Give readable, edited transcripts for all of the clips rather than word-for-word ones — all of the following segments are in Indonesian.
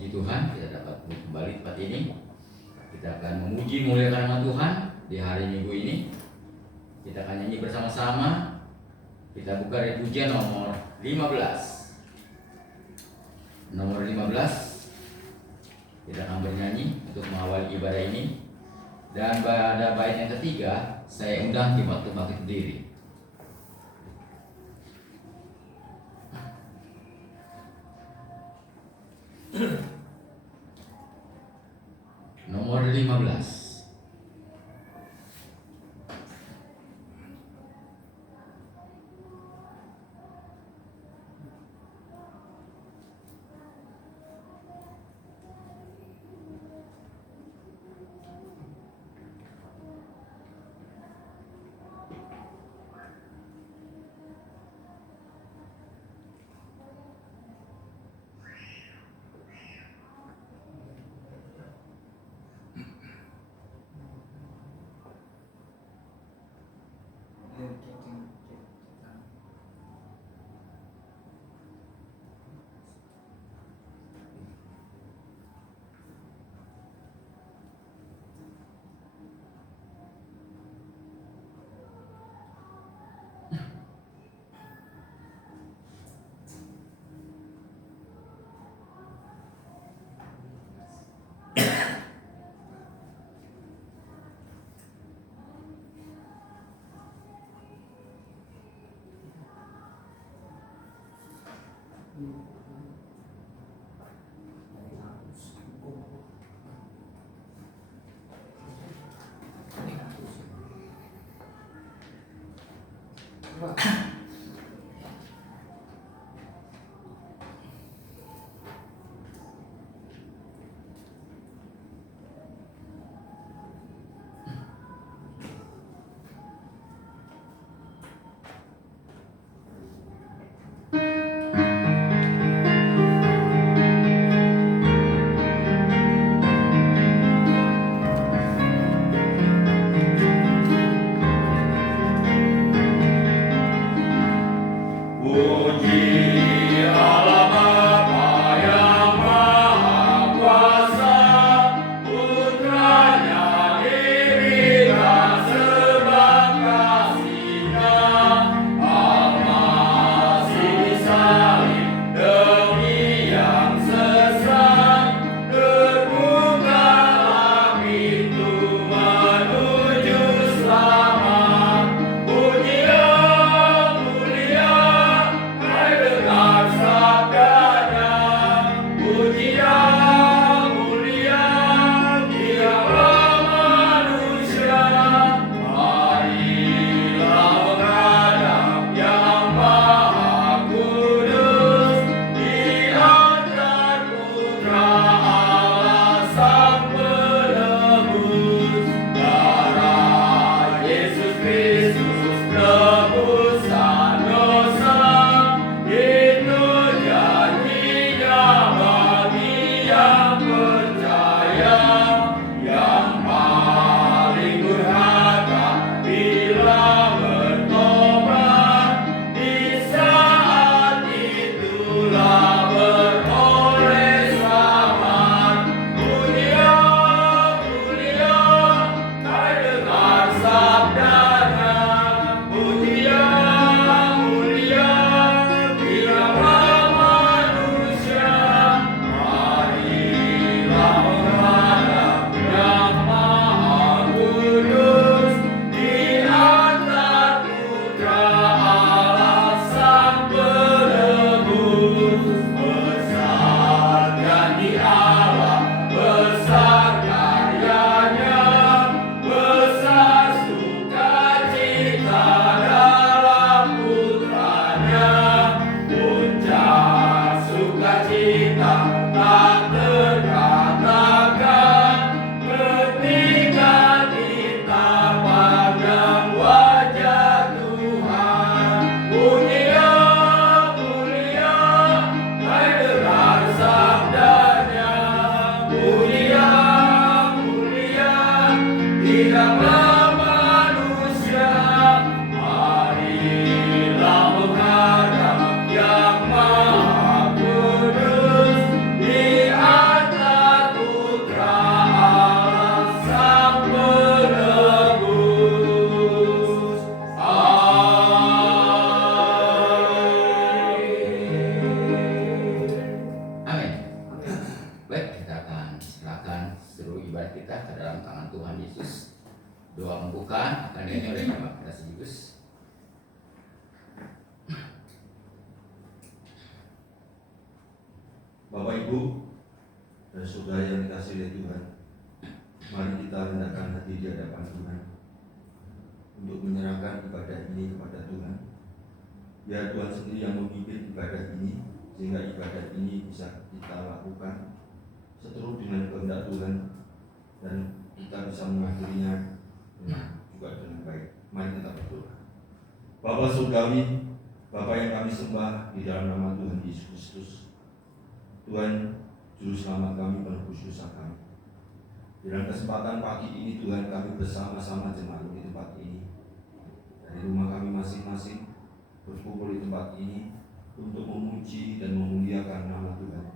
Puji Tuhan, kita dapat kembali tempat ini. Kita akan memuji muliakan nama Tuhan di hari Minggu ini. Kita akan nyanyi bersama-sama. Kita buka dari pujian nomor 15. Nomor 15. Kita akan bernyanyi untuk mengawali ibadah ini. Dan pada bait yang ketiga, saya undang di waktu bangkit berdiri. Nomor 15. ibadah kita ke dalam tangan Tuhan Yesus. Doa membuka akan dinyanyi oleh Bapak Krasius. Bapak Ibu dan saudara yang dikasihi oleh Tuhan, mari kita rendahkan hati di hadapan Tuhan untuk menyerahkan ibadah ini kepada Tuhan. Biar Tuhan sendiri yang memimpin ibadah ini, sehingga ibadah ini bisa kita lakukan seturut dengan kehendak Tuhan dan kita bisa mengakhirinya juga dengan baik. Mari kita berdoa. Bapa surgawi, Bapa yang kami sembah di dalam nama Tuhan Yesus Kristus, Tuhan Juru Selamat kami, penebus dosa kami. Dalam kesempatan pagi ini Tuhan, kami bersama-sama jemaat di tempat ini, dari rumah kami masing-masing, berkumpul di tempat ini untuk memuji dan memuliakan nama Tuhan.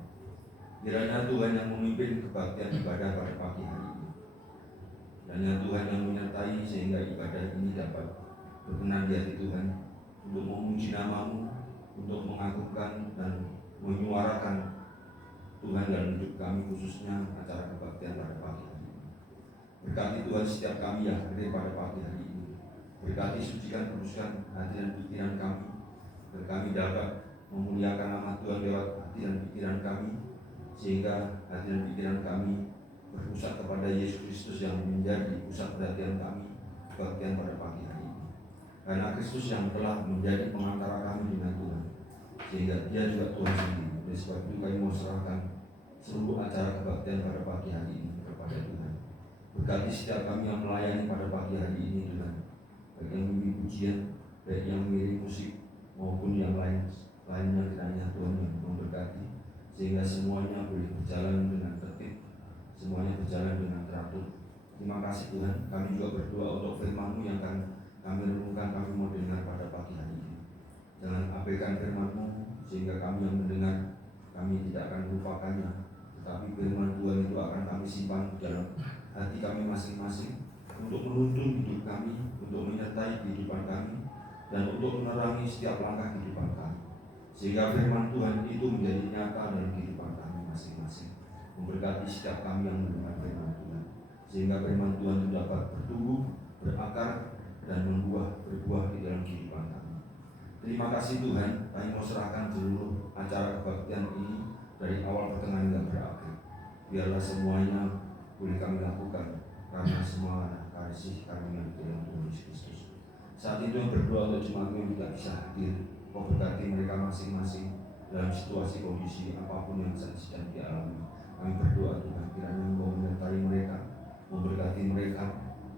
Kiranya Tuhan yang memimpin kebaktian ibadah pada pagi hari ini. Kiranya Tuhan yang menyertai sehingga ibadah ini dapat berkenan di hati Tuhan untuk memuji nama-Mu, untuk mengagungkan dan menyuarakan Tuhan dalam hidup kami, khususnya acara kebaktian pada pagi hari ini. Berkati Tuhan setiap kami yang hadir pada pagi hari ini. Berkati, sucikan, kuduskan hati dan pikiran kami, agar kami dapat memuliakan nama Tuhan lewat hati dan pikiran kami, sehingga hati dan pikiran kami berpusat kepada Yesus Kristus yang menjadi pusat perhatian kami kebaktian pada pagi hari ini. Karena Kristus yang telah menjadi pengantara kami dengan Tuhan, sehingga Dia juga Tuhan sendiri. Oleh sebab itu kami mau serahkan seluruh acara kebaktian pada pagi hari ini kepada Tuhan. Berkati setiap kami yang melayani pada pagi hari ini Tuhan, baik yang memberi pujian, baik yang mengirim musik maupun yang lainnya, kiranya Tuhan yang memberkati, sehingga semuanya boleh berjalan dengan tertib, semuanya berjalan dengan teratur. Terima kasih Tuhan. Kami juga berdoa untuk firman-Mu yang akan kami renungkan, kami mau dengar pada pagi hari ini. Jangan abaikan firman-Mu, sehingga kami yang mendengar, kami tidak akan melupakannya, tetapi firman Tuhan itu akan kami simpan di dalam hati kami masing-masing untuk menuntun hidup kami, untuk menyertai kehidupan kami, dan untuk menerangi setiap langkah kehidupan kami, sehingga firman Tuhan itu menjadi nyata dalam kehidupan kami masing-masing. Memberkati setiap kami yang mendengar firman Tuhan, sehingga firman Tuhan itu dapat bertumbuh, berakar, dan berbuah di dalam kehidupan kami. Terima kasih Tuhan, kami mau serahkan seluruh acara kebaktian ini dari awal pertengahan hingga berakhir. Biarlah semuanya boleh kami lakukan karena semua kasih karunia di dalam Tuhan Yesus Kristus. Saat itu yang berdoa untuk jemaat yang tidak bisa hadir, Kau berkati mereka masing-masing dalam situasi kondisi apapun yang sedang dialami. Kami berdoa Tuhan, kiranya Engkau menyertai mereka, memberkati mereka,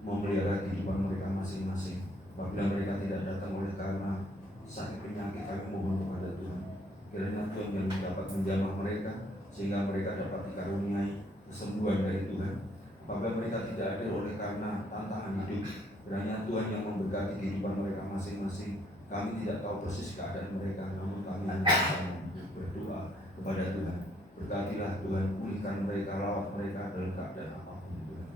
memelihara kehidupan mereka masing-masing. Apabila mereka tidak datang oleh karena sakit penyakit, kami mohon kepada Tuhan, kiranya Tuhan yang dapat menjamah mereka, sehingga mereka dapat dikaruniai kesembuhan dari Tuhan. Apabila mereka tidak hadir oleh karena tantangan hidup, kiranya Tuhan yang memberkati kehidupan mereka masing-masing. Kami tidak tahu persis keadaan mereka, namun kami hanya berdoa kepada Tuhan. Berkatilah Tuhan, pulihkan mereka, rawat mereka dalam keadaan apapun Tuhan.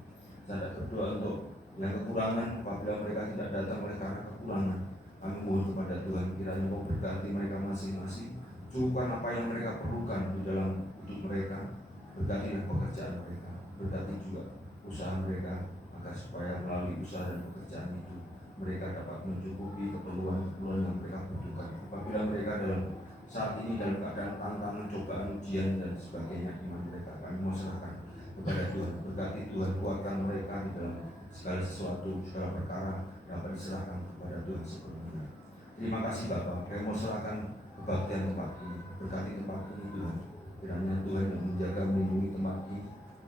Saya berdoa untuk yang kekurangan, apabila mereka tidak datang oleh karena kekurangan, kami mohon kepada Tuhan, kiranya Engkau berkati mereka masing-masing, cukupkan apa yang mereka perlukan di dalam hidup mereka. Berkatilah pekerjaan mereka, berkati juga usaha mereka, agar supaya melalui usaha dan pekerjaan itu mereka dapat mencukupi keperluan yang mereka butuhkan. Apabila mereka dalam saat ini dalam keadaan tantangan, cobaan, ujian dan sebagainya, iman mereka kami mau serahkan kepada Tuhan. Berkati Tuhan, kuatkan mereka di dalam segala sesuatu, segala perkara dapat diserahkan kepada Tuhan sepenuhnya. Terima kasih Bapak, kami mau serahkan kebaktian tempat ini. Berkati tempat ini Tuhan, kiranya Tuhan yang menjaga, melindungi tempat ini.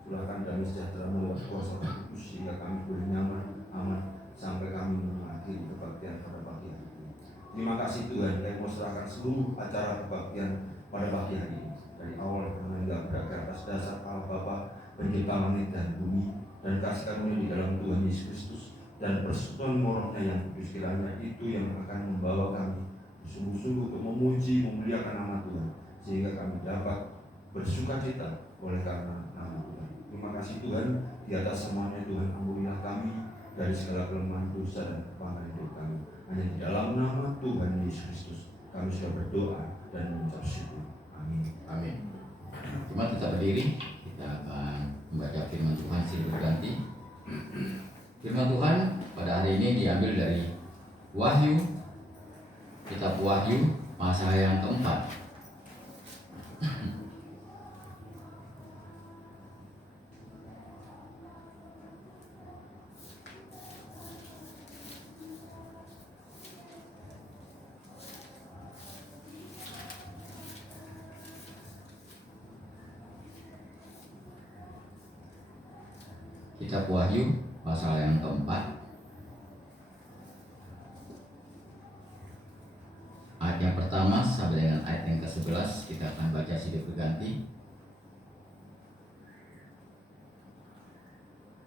Curahkan damai sejahtera melalui kuasa Kudus, sehingga kami boleh nyaman, aman sampai kami mengakhiri kebaktian pada pagi hari ini. Terima kasih Tuhan, kami mau serahkan seluruh acara kebaktian pada pagi hari ini, dari awal hingga berakhir atas dasar Allah Bapa, Pencipta langit dan bumi, dan kasih karunia di dalam Tuhan Yesus Kristus dan persekutuan Rohnya yang kudus, kiranya itu yang akan membawa kami sungguh-sungguh untuk memuji, memuliakan nama Tuhan, sehingga kami dapat bersukacita oleh karena nama Tuhan. Terima kasih Tuhan, di atas semuanya Tuhan, ampunilah kami dari segala kelemahan, dosa dan kekurangan hidup kami. Hanya di dalam nama Tuhan Yesus Kristus kami sudah berdoa dan mengucap syukur. Amin. Amin. Cuma kita berdiri, kita akan membaca firman Tuhan silih berganti. Firman Tuhan pada hari ini diambil dari Wahyu, kitab Wahyu pasal yang keempat. Kitab Wahyu pasal yang keempat, ayat yang pertama sampai dengan ayat yang ke-11 kita akan baca silih berganti.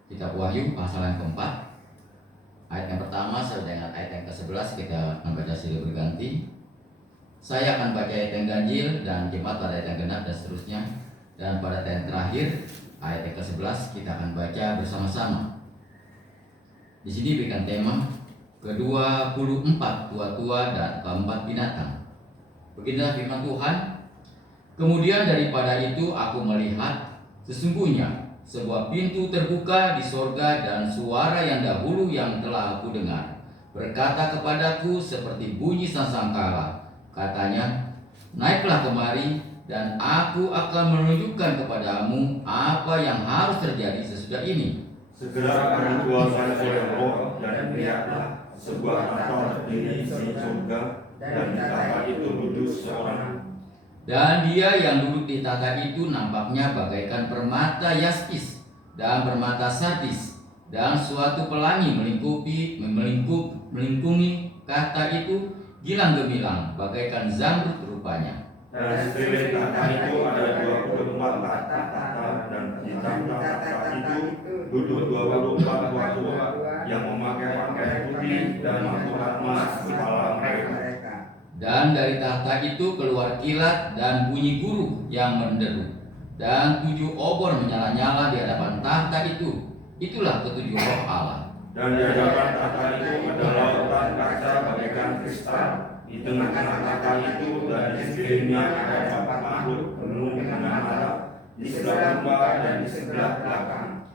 Kitab Wahyu pasal yang keempat, ayat yang pertama sampai dengan ayat yang ke-11 kita akan baca silih berganti. Saya akan baca ayat yang ganjil dan jemaat pada ayat yang genap dan seterusnya. Dan pada ayat yang terakhir, ayat yang ke-11 kita akan baca bersama-sama. Di sini berikan tema ke-24 tua-tua dan keempat binatang. Beginilah firman Tuhan. Kemudian daripada itu aku melihat sesungguhnya sebuah pintu terbuka di sorga, dan suara yang dahulu yang telah aku dengar berkata kepadaku seperti bunyi sangkakala. Katanya, naiklah kemari dan aku akan menunjukkan kepadamu apa yang harus terjadi sesudah ini. Segera aku dikuasai oleh Roh dan melihatlah sebuah tahta berdiri di surga, dan di tahta itu duduk seorang. Dan dia yang duduk di tahta itu nampaknya bagaikan permata yaspis dan permata sardis, dan suatu pelangi melingkungi tahta itu gilang gemilang bagaikan zamrud rupanya. Dan di sekeliling tahta itu ada 24 tahta, dan di tahta itu duduk 24 tua-tua yang memakai pakaian putih dan mahkota emas di kepala mereka. Dan dari tahta itu keluar kilat dan bunyi guru yang menderu, dan 7 obor menyala-nyala di hadapan tahta itu. Itulah ketujuh roh Allah. Dan di hadapan tahta itu ada lautan kaca bagaikan kristal. Di tengah-tengah tahta itu dan di sekelilingnya ada 4 makhluk penuh dengan mata di sebelah depan dan di sebelah belakang.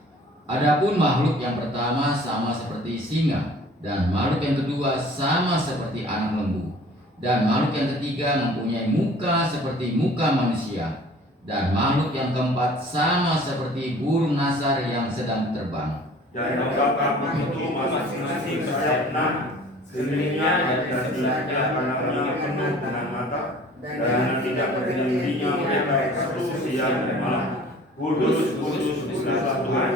Adapun makhluk yang pertama sama seperti singa, dan makhluk yang kedua sama seperti anak lembu, dan makhluk yang ketiga mempunyai muka seperti muka manusia, dan makhluk yang keempat sama seperti burung nasar yang sedang terbang. Dan keempat makhluk itu masing-masing sayap 6. Sekelilingnya ada sebelahnya pandangannya penuh dengan mata, dan tidak berhenti-hentinya mereka berseru siang dan malam, Kudus, kudus, kuduslah Tuhan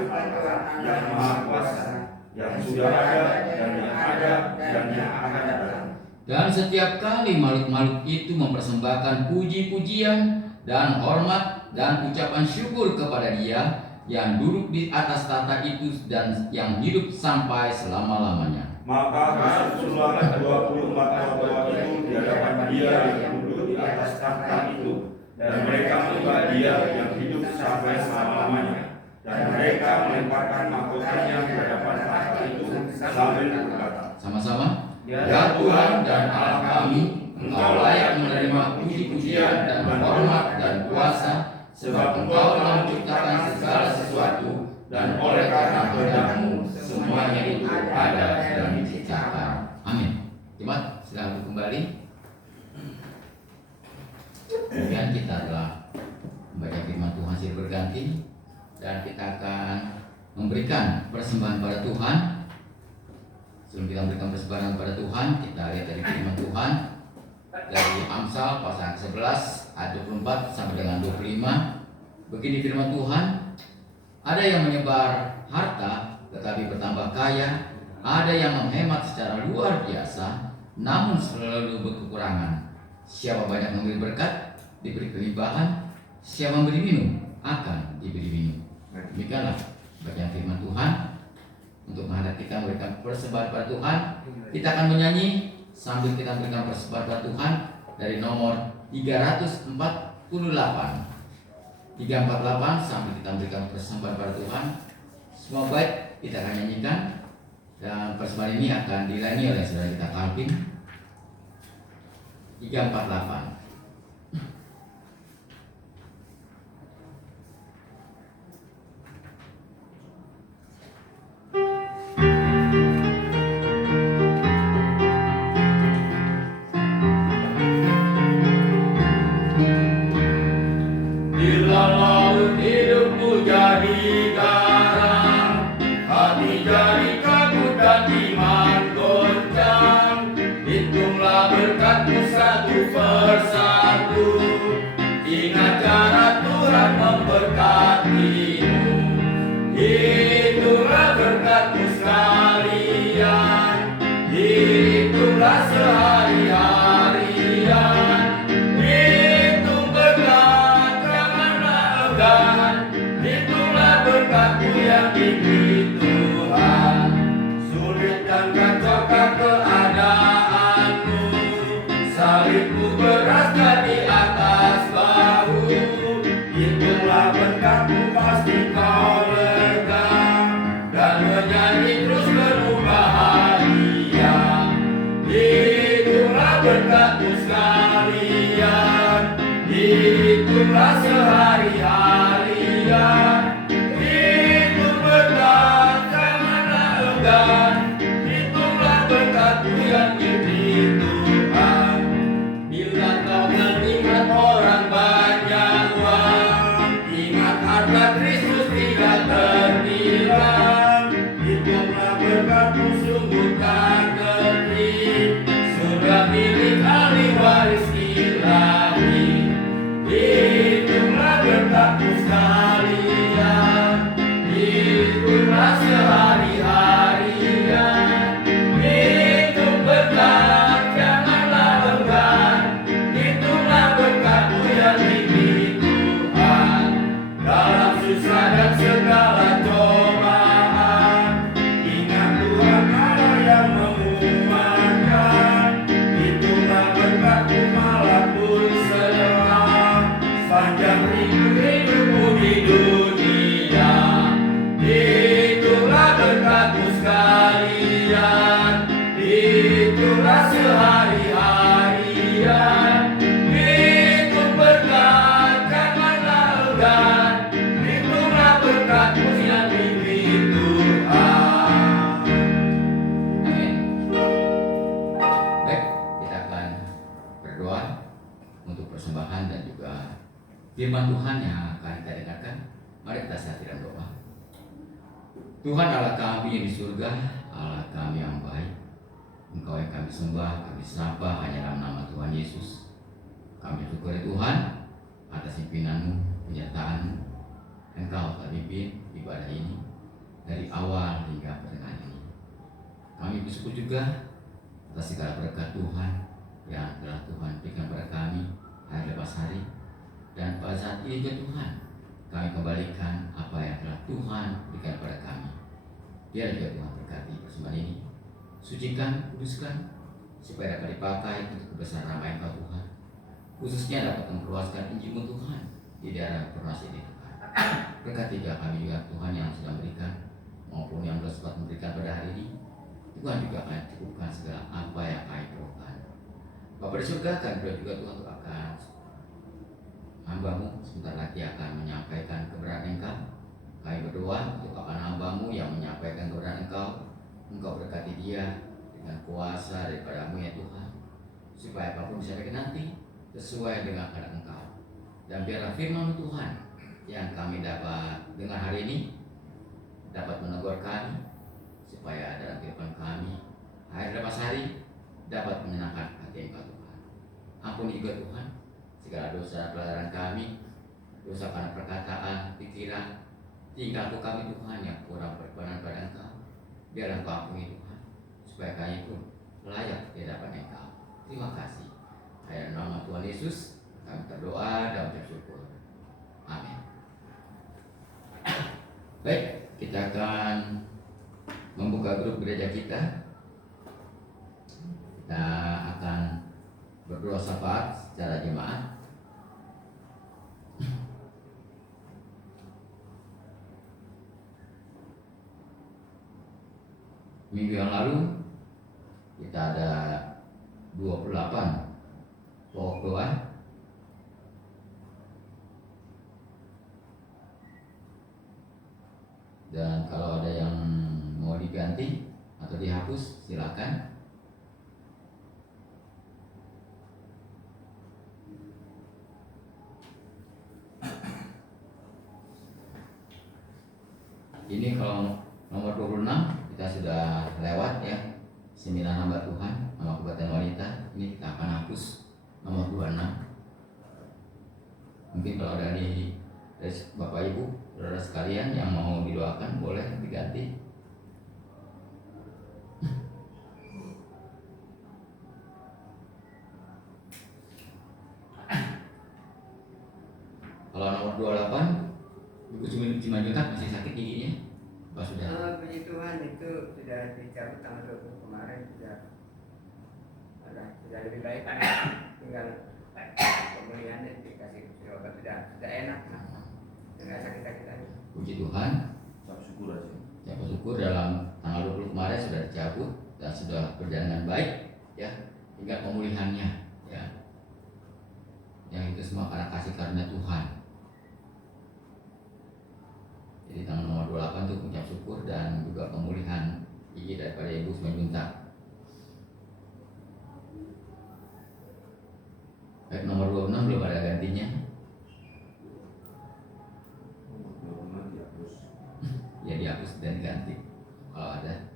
yang Maha Kuasa, yang sudah ada dan yang ada dan yang akan datang. Dan setiap kali makhluk-makhluk itu mempersembahkan puji-pujian dan hormat dan ucapan syukur kepada Dia yang duduk di atas tahta itu dan yang hidup sampai selama-lamanya. Maka bersusullah 24 tua-tua itu di hadapan Dia yang duduk di atas tahta itu, dan mereka menyembah Dia yang hidup sampai selama-lamanya. Dan mereka melemparkan mahkotanya di hadapan tahta itu sambil berkata, Sama-sama. Ya Tuhan dan Allah kami, Engkau layak menerima puji-pujian dan hormat dan kuasa, sebab Engkau telah menciptakan segala sesuatu, dan oleh karena kehendak-Mu semuanya itu ada dan diciptakan. Amin. Jemaat, silakan kembali. Kemudian kita telah membaca firman Tuhan silih berganti, dan kita akan memberikan persembahan pada Tuhan. Sebelum kita memberikan persembahan pada Tuhan, kita lihat dari firman Tuhan dari Amsal pasal 11 ayat 24 sampai dengan 25. Begini firman Tuhan, ada yang menyebar harta tetapi bertambah kaya, ada yang menghemat secara luar biasa namun selalu berkekurangan. Siapa banyak memberi berkat, diberi kelimpahan; siapa memberi minum, akan diberi minum. Demikianlah bacaan firman Tuhan. Untuk menghadap kita memberikan persembahan pada Tuhan, kita akan menyanyi sambil kita memberikan persembahan pada Tuhan dari nomor 348 sambil kita memberikan persembahan pada Tuhan. Semua baik, kita akan nyanyikan, dan persembahan ini akan dilayani oleh saudara kita Calvin. 348. enggan. Itulah berkatmu yang diberi Tuhan. Sulit dan kacaukan keadaanmu, salibmu beraskan di atas bahu. Itulah berkatmu, pasti kau lega dan menyanyi terus penuh bahagia. Itulah berkatmu sekalian, itulah sehari-harian. Itu berkat, janganlah enggan. Itulah berkatmu yang diberi Tuhan. Bila kau melihat orang banyak uang, ingat harta Kristus tidak terbilang. Itulah berkatmu sungguh tak negeri, surga milik ahli waris ilahi. Itulah berkatmu sekalian, itulah sehari-harian. Itu berkat, janganlah enggan. Itulah berkatmu yang diberi Tuhan. Dalam susah dan segala cobaan, ingat Tuhan Allah yang menguatkan. Itulah berkatmu malah pun selam, sepanjang hidupmu di dunia. Itulah berkatmu sekalian, itulah sehari-harian. Itu berkat, janganlah enggan. Itulah berkatmu yang diberi Tuhan. Amin. Baik, kita akan berdoa untuk persembahan dan juga firman Tuhan yang akan kita dengarkan. Mari kita saat dalam doa. Tuhan Allah kami yang di surga, Allah kami yang baik, Engkau yang kami sembah, kami sapa hanya dalam nama Tuhan Yesus. Kami syukuri Tuhan atas pimpinan-Mu, penyertaan-Mu. Engkau telah pimpin ibadah ini dari awal hingga pertengahan ini. Kami bersyukur juga atas segala berkat Tuhan yang telah Tuhan berikan kepada kami hari lepas hari. Dan pada saat ini juga Tuhan, kami kembalikan apa yang telah Tuhan berikan kepada kami. Biar juga Tuhan berkati persembahan ini, sucikan, kuduskan, supaya dapat dipakai untuk kebesaran nama Engkau Tuhan. Khususnya dapat memperluaskan Injil-Mu Tuhan di daerah Pernas ini Tuhan. Berkati juga kami juga Tuhan yang sudah memberikan maupun yang belum sempat memberikan pada hari ini. Tuhan juga akan cukupkan segala apa yang kami perlukan. Bapa di surga, kami berdoa juga Tuhan untuk akan hamba-Mu sebentar lagi akan menyampaikan kebenaran Engkau. Kami berdoa untuk akan hamba-Mu yang menyampaikan kebenaran Engkau. Engkau berkati dia dengan kuasa daripada-Mu ya Tuhan, supaya apapun disampaikan nanti sesuai dengan kehendak Engkau. Dan biarlah firman Tuhan yang kami dapat dengar hari ini dapat menegur kami, supaya dalam kehidupan kami hari lepas hari dapat menyenangkan hati Engkau Tuhan. Ampuni juga Tuhan segala dosa pelanggaran kami, dosa karena perkataan, pikiran, tingkahku kami Tuhan yang kurang berkenan pada Engkau. Biarlah Engkau ampuni Tuhan, supaya kami pun layak di hadapan Engkau. Terima kasih. Dalam nama Tuhan Yesus kami berdoa dan bersyukur. Amin. Baik, kita akan membuka grup gereja kita. Kita akan berdoa syafaat secara jemaat. Minggu yang lalu kita ada 28 pokok doa. Dan kalau ada yang mau diganti atau dihapus silakan. Ini kalau nomor 26 kita sudah lewat ya, 9 hamba Tuhan, nama kebaktian wanita. Ini kita akan hapus nomor 26. Mungkin kalau dari Bapak Ibu, saudara sekalian yang mau didoakan boleh diganti. Kalau nomor 28 Bu Simanjuntak masih sakit giginya? Apa sudah? Puji Tuhan itu sudah dicabut tanggal 20 kemarin, sudah lebih baik, tinggal pemulihannya dikasih obat, sudah enak, nggak sakit-sakit lagi. Puji Tuhan. Ucap syukur aja. Ucap syukur dalam tanggal 20 kemarin sudah dicabut dan sudah berjalan dengan baik, ya, hingga pemulihannya, ya. Yang itu semua karena kasih karunia Tuhan. Jadi tanggal nomor 28 itu ucap syukur dan juga pemulihan gigi daripada Ibu Simanjuntak. Baik, nomor 26 belum ada gantinya. Nomor 26 dihapus. Ya dihapus dan diganti kalau ada.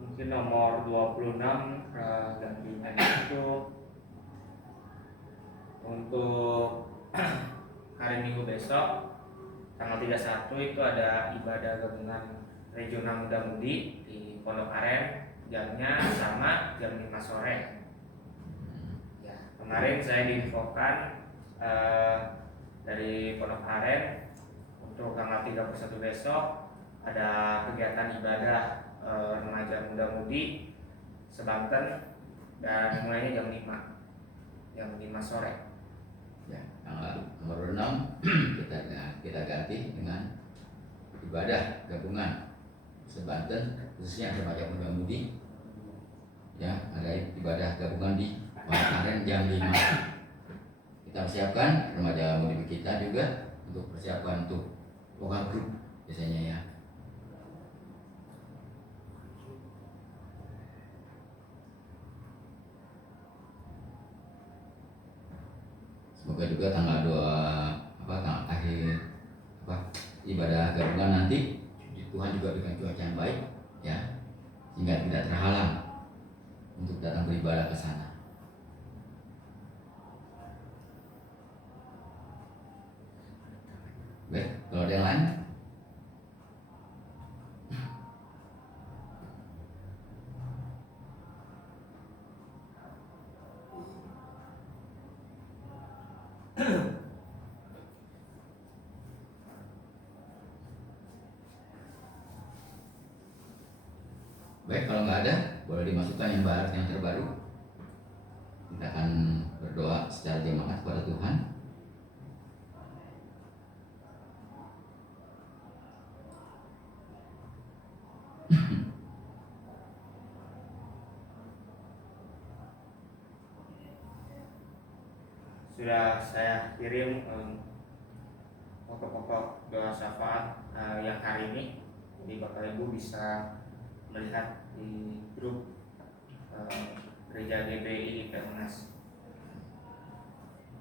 Mungkin nomor 26 gantinya itu untuk hari Minggu besok tanggal 31 itu ada ibadah gabungan regional muda mudi di Pondok Aren, jamnya sama jam 5 sore. Ya, kemarin saya diinfokan dari Pondok Aren untuk tanggal 31 besok ada kegiatan ibadah remaja muda mudi sebanten dan mulainya jam 5 sore. Ya, tanggal nomor 6 kita ganti dengan ibadah gabungan sebanten, khususnya remaja muda mudi. Ya, ada ibadah gabungan di Pondok Aren jam 5. Kita persiapkan remaja mudi kita juga untuk persiapan untuk lokal grup biasanya, ya. Semoga juga tanggal akhir ibadah gabungan nanti Tuhan juga berikan cuaca yang baik, ya, sehingga tidak terhalang untuk datang beribadah ke sana. Baik, kalau ada yang lain? Baik, kalau nggak ada, boleh dimasukkan yang terbaru. Kita akan berdoa secara jemaat kepada Tuhan. Sudah saya kirim pokok-pokok doa syafaat yang hari ini, jadi Bapak Ibu bisa melihat di grup gereja GBI Pernas.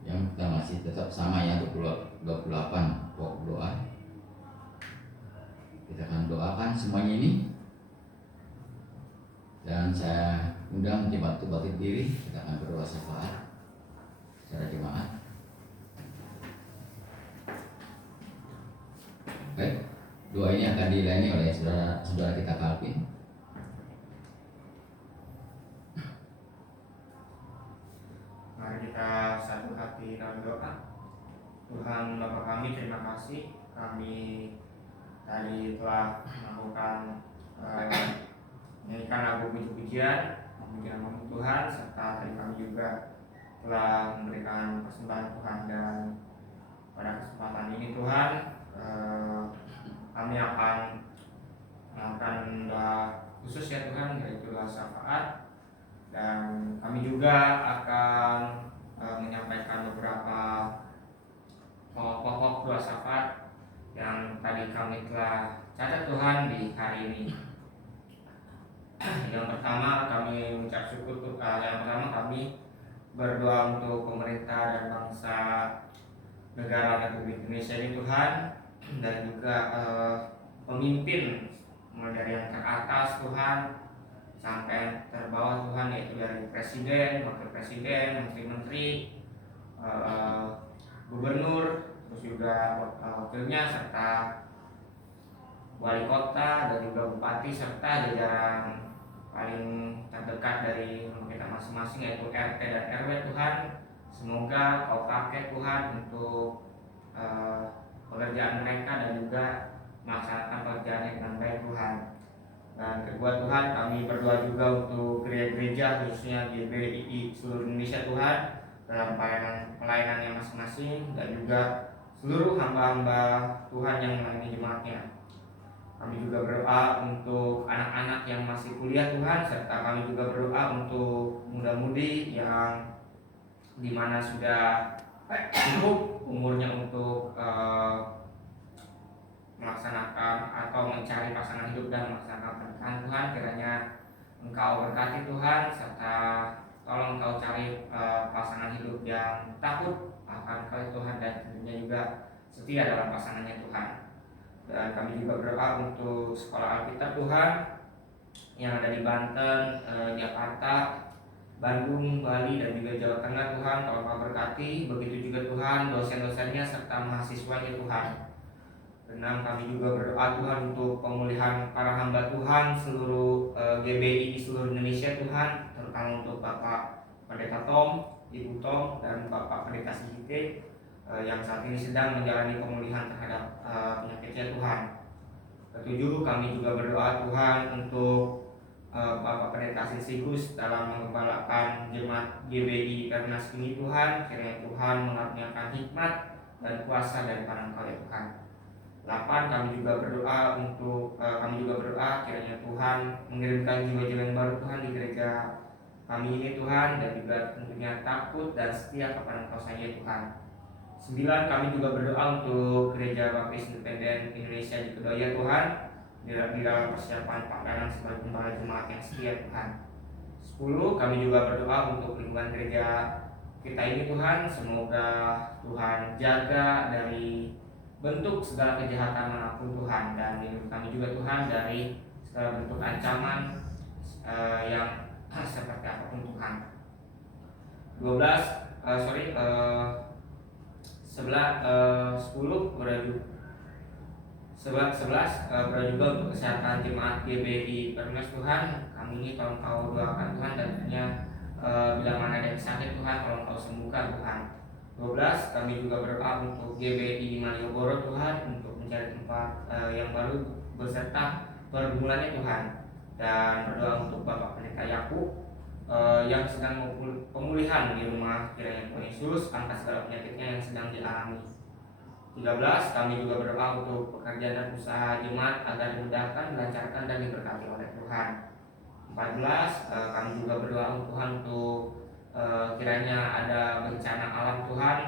Yang kita masih tetap sama, ya, 28 pokok doa. Kita akan doakan semuanya ini. Dan saya undang jemaat untuk bangkit diri. Kita akan berdoa syafaat secara jemaat. Baik, doa ini akan dilayani oleh saudara kita Calvin. Mari kita satu hati dalam doa. Tuhan Bapa kami, terima kasih kami tadi telah melakukan menyanyikan lagu puji-pujian memuji nama Tuhan, serta tadi kami juga telah memberikan persembahan Tuhan. Dan pada kesempatan ini Tuhan, kami akan melakukan doa khusus, ya Tuhan, yaitu doa syafaat. Dan kami juga akan menyampaikan beberapa pokok doa syafaat yang tadi kami telah catat Tuhan di hari ini. Yang pertama kami mengucap syukur, yang pertama kami berdoa untuk pemerintah dan bangsa negara Republik Indonesia ini Tuhan, dan juga pemimpin mulai dari yang teratas Tuhan sampai terbawah Tuhan, yaitu dari presiden, wakil presiden, menteri-menteri, gubernur, terus juga wakilnya, serta wali kota dan juga bupati serta jajaran paling terdekat dari rumah kita masing-masing yaitu RT dan RW Tuhan. Semoga Kau pakai Tuhan untuk pekerjaan mereka dan juga melaksanakan pekerjaannya dengan baik Tuhan. Dan kedua Tuhan, kami berdoa juga untuk gereja-gereja khususnya GBI seluruh Indonesia Tuhan dalam pelayanannya masing-masing dan juga seluruh hamba-hamba Tuhan yang melayani jemaatnya. Kami juga berdoa untuk anak-anak yang masih kuliah Tuhan, serta kami juga berdoa untuk muda-mudi yang dimana sudah cukup umurnya untuk melaksanakan atau mencari pasangan hidup dan melaksanakan pernikahan Tuhan. Kiranya Engkau berkati Tuhan, serta tolong Engkau cari pasangan hidup yang takut akan Engkau Tuhan dan tentunya juga setia dalam pasangannya Tuhan. Dan kami juga berdoa untuk sekolah Alkitab Tuhan yang ada di Banten, Jakarta, Bandung, Bali dan juga Jawa Tengah Tuhan. Tolong Kau berkati, begitu juga Tuhan dosen-dosennya serta mahasiswanya Tuhan. Dan kami juga berdoa Tuhan untuk pemulihan para hamba Tuhan seluruh GBI di seluruh Indonesia Tuhan, terutama untuk Bapak Pendeta Tom, Ibu Tom dan Bapak Pendeta Sigite yang saat ini sedang menjalani pemulihan terhadap penyakitnya Tuhan. Ketujuh, kami juga berdoa Tuhan untuk Bapak Pendeta Sisigus dalam mengembalakan jemaat GBI Pernas ini Tuhan. Kiranya Tuhan mengaruniakan hikmat dan kuasa daripada Engkau ya Tuhan. 8, kami juga berdoa kiranya Tuhan mengirimkan jiwa-jiwa yang baru Tuhan di gereja kami ini Tuhan, dan juga tentunya takut dan setia kepada Engkau saja Tuhan. 9, kami juga berdoa untuk Gereja Baptis Independen Indonesia di Kedoya Tuhan, di dalam persiapan pelayanan sebagai gembala jemaat yang setia Tuhan. 10, kami juga berdoa untuk lingkungan gereja kita ini Tuhan. Semoga Tuhan jaga dari bentuk segala kejahatan manapun Tuhan, dan lindungi kami juga Tuhan dari segala bentuk ancaman yang seperti apapun Tuhan. 11 berdoa juga untuk kesehatan jemaat GBI Permes Tuhan. Kami ini tolong Kau doakan Tuhan, dan tentunya bila mana ada yang sakit Tuhan tolong Kau sembuhkan Tuhan. 12, kami juga berdoa untuk GBI Malioboro Tuhan, untuk mencari tempat yang baru beserta pergumulannya Tuhan, dan berdoa untuk Bapak Pendeta Yakub yang sedang pemulihan di rumah. Kiranya Tuhan Yesus angkat segala penyakitnya yang sedang dialami. 13, kami juga berdoa untuk pekerjaan dan usaha jemaat agar dimudahkan, dilancarkan dan diberkati oleh Tuhan. 14, kami juga berdoa untuk Tuhan untuk kiranya ada bencana alam Tuhan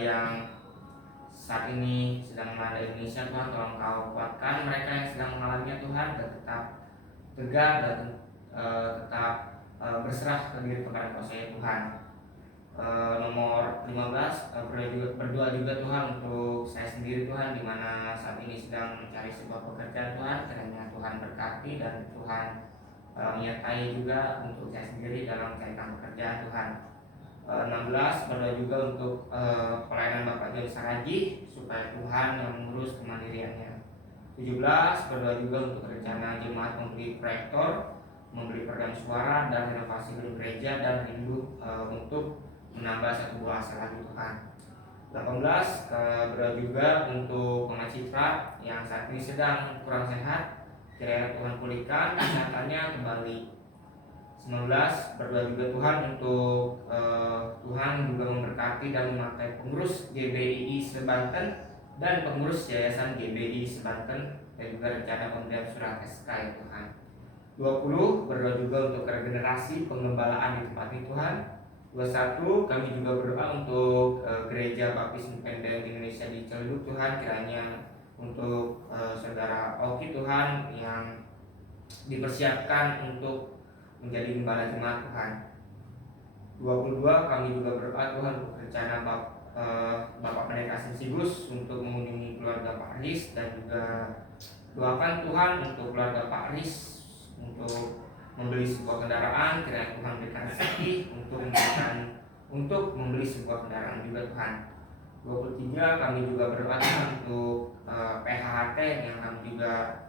yang saat ini sedang melanda Indonesia Tuhan. Tolong Kau kuatkan mereka yang sedang mengalaminya Tuhan, dan tetap tegar dan tetap berserah diri kepada Kau saja Tuhan. Nomor 15, berdoa juga Tuhan untuk saya sendiri Tuhan, di mana saat ini sedang mencari sebuah pekerjaan Tuhan. Kiranya Tuhan berkati dan Tuhan menyertai juga untuk saya sendiri dalam mencarikan pekerjaan Tuhan. 16, berdoa juga untuk pelayanan Bapak John Saraji supaya Tuhan yang mengurus kemandiriannya. 17, berdoa juga untuk rencana jemaat membeli proyektor, membeli peredam suara dan renovasi gedung gereja, dan rindu untuk menambah satu buah sel lagi Tuhan. 18, berdoa juga untuk Mama Citra yang saat ini sedang kurang sehat. Kiranya Tuhan pulihkan kesehatannya kembali. 19, berdoa juga Tuhan untuk Tuhan juga memberkati dan memakai pengurus GBI Sebanten dan pengurus Yayasan GBI Sebanten, dan juga rencana pemberian surat SK ya Tuhan. 20, berdoa juga untuk regenerasi pengembalaan di tempat ini Tuhan. 21, kami juga berdoa untuk Gereja Baptis Independen Indonesia di Ciledug Tuhan. Kiranya untuk saudara Oki Tuhan yang dipersiapkan untuk menjadi gembala jemaat Tuhan. 22, kami juga berdoa Tuhan untuk rencana Bapak Pendeta Sisigus untuk mengunjungi keluarga Pak Riz, dan juga doakan Tuhan untuk keluarga Pak Riz untuk membeli sebuah kendaraan. Kiranya Tuhan berikan rezeki untuk membeli sebuah kendaraan juga Tuhan. 23 kami juga berdoa Tuhan untuk PHHT yang kami juga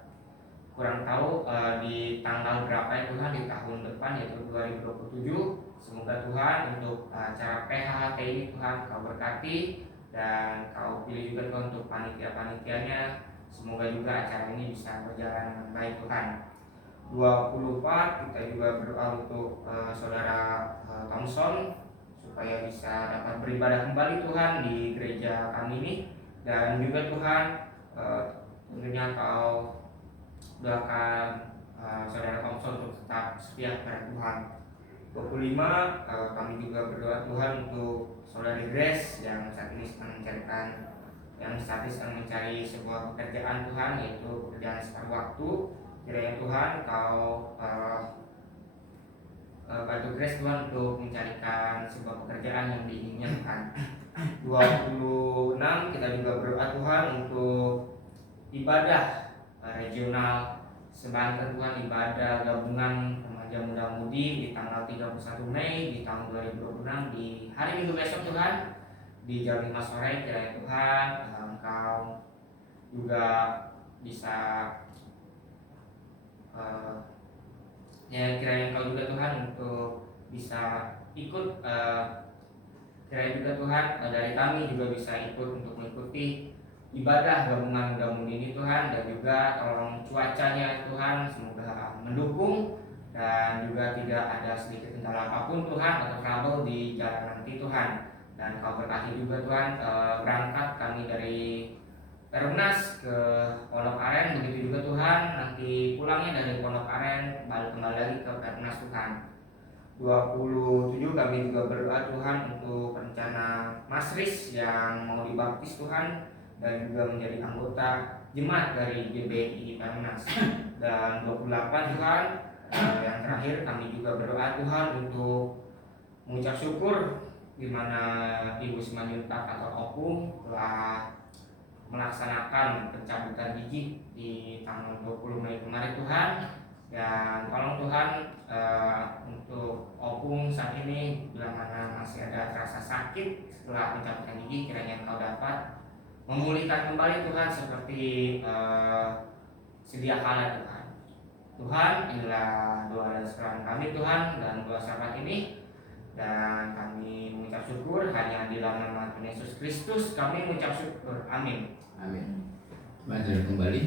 kurang tahu di tanggal berapa ya Tuhan di tahun depan yaitu 2027. Semoga Tuhan untuk acara PHHT ini Tuhan Kau berkati dan Kau pilih juga Tuhan untuk panitia-panitianya. Semoga juga acara ini bisa berjalan dengan baik Tuhan. 24 kita juga berdoa untuk saudara Thompson supaya bisa dapat beribadah kembali Tuhan di gereja kami ini, dan juga Tuhan tentunya Kau doakan saudara Thompson untuk tetap setia kepada Tuhan. 25 kami juga berdoa Tuhan untuk saudari Grace yang saat ini sedang mencari sebuah pekerjaan Tuhan, yaitu pekerjaan separuh waktu. Kiranya Tuhan Kau bantu Grace Tuhan untuk mencarikan sebuah pekerjaan yang diinginkan Tuhan. 26 kita juga berdoa Tuhan untuk ibadah regional Sebanten Tuhan, ibadah gabungan remaja muda mudi di tanggal 31 Mei di tahun 2026 di hari Minggu besok Tuhan di jam 5 sore. Kiranya Tuhan Engkau juga bisa kiranya Engkau juga Tuhan untuk bisa ikut kiranya juga Tuhan dari kami juga bisa ikut untuk mengikuti ibadah gabungan muda-mudi ini Tuhan, dan juga tolong cuacanya Tuhan semoga mendukung dan juga tidak ada sedikit kendala apapun Tuhan atau trouble di jalan nanti Tuhan. Dan Kau berkati juga Tuhan berangkat kami dari Perumnas ke Pondok Aren, begitu juga Tuhan nanti pulangnya dari Pondok Aren balik kembali lagi ke Perumnas Tuhan. 27 kami juga berdoa Tuhan untuk rencana Mas Riz yang mau dibaptis Tuhan dan juga menjadi anggota jemaat dari GBI Perumnas. Dan 28 Tuhan yang terakhir kami juga berdoa Tuhan untuk mengucap syukur di mana Ibu Simanjuntak atau Opung telah melaksanakan pencabutan gigi di tanggal 20 Mei kemarin Tuhan. Dan tolong Tuhan untuk Opung saat ini bila mana masih ada rasa sakit setelah pencabutan gigi, kiranya Kau dapat memulihkan kembali Tuhan seperti sedia kala Tuhan. Tuhan, inilah doa dan seruan kami Tuhan dan doa syafaat ini, dan kami mengucap syukur hanya di dalam nama Tuhan Yesus Kristus kami mengucap syukur. Amin. Amin. Mari kembali.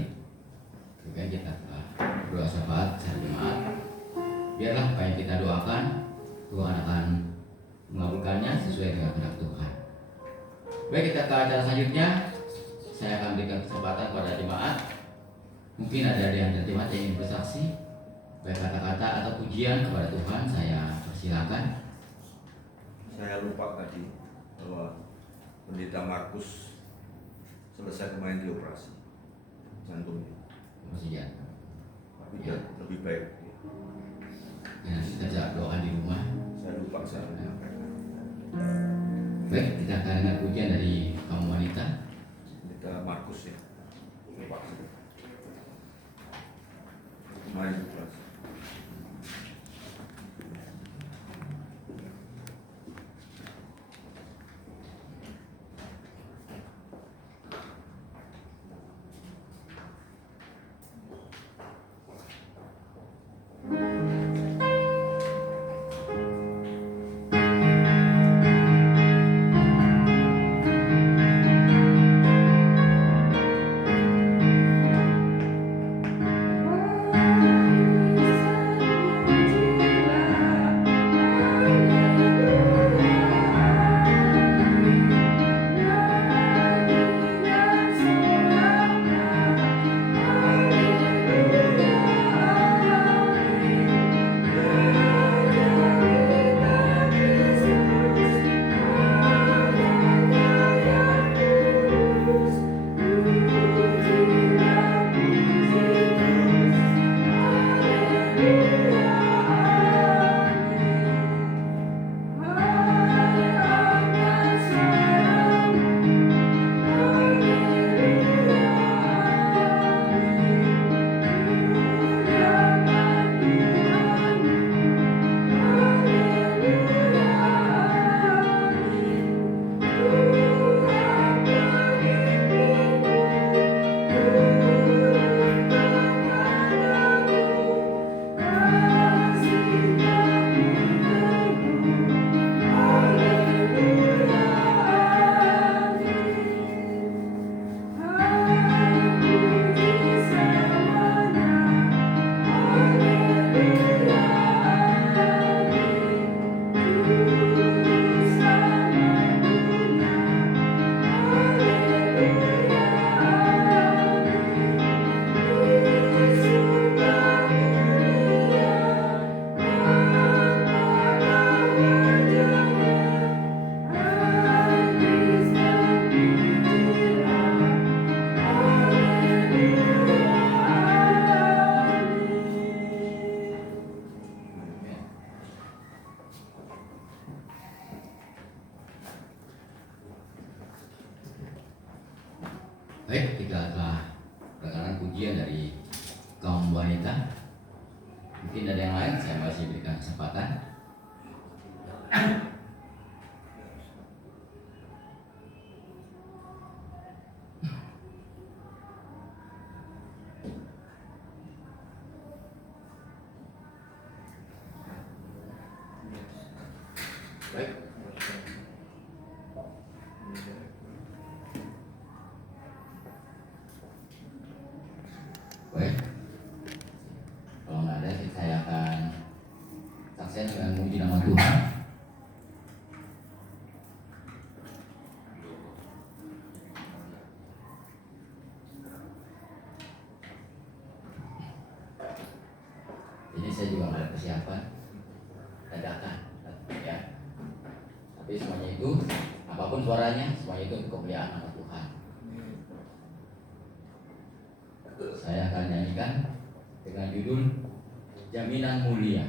Oke, kita berdoa syafaat secara jemaat. Biarlah apa yang kita doakan Tuhan akan mengabulkannya sesuai dengan kehendak Tuhan. Baik, kita ke acara selanjutnya. Saya akan berikan kesempatan kepada jemaat. Mungkin ada yang dari jemaat yang ingin bersaksi, baik kata-kata atau pujian kepada Tuhan. Saya persilakan. Saya lupa tadi bahwa Pendeta Markus selesai kemarin dioperasi jantungnya. Persiapan. Tapi dia lebih baik. Ya, kita bisa doa di rumah. Saya lupa saya menyampaikan. Baik, kita akan dengar pujian dari kaum wanita. Pendeta Markus ya. Lupa saya. Kemarin dioperasi. pujian dari kaum wanita. Mungkin ada yang lain, saya masih berikan kesempatan. Baik. Baik. Kalau nggak ada, saya akan saksikan dengan memuji nama Tuhan. Ini saya juga nggak ada persiapan, dadakan, ya. Tapi semuanya itu, apapun suaranya, semuanya itu untuk kemuliaan nama Tuhan. Saya akan nyanyikan dengan judul Jaminan Mulia.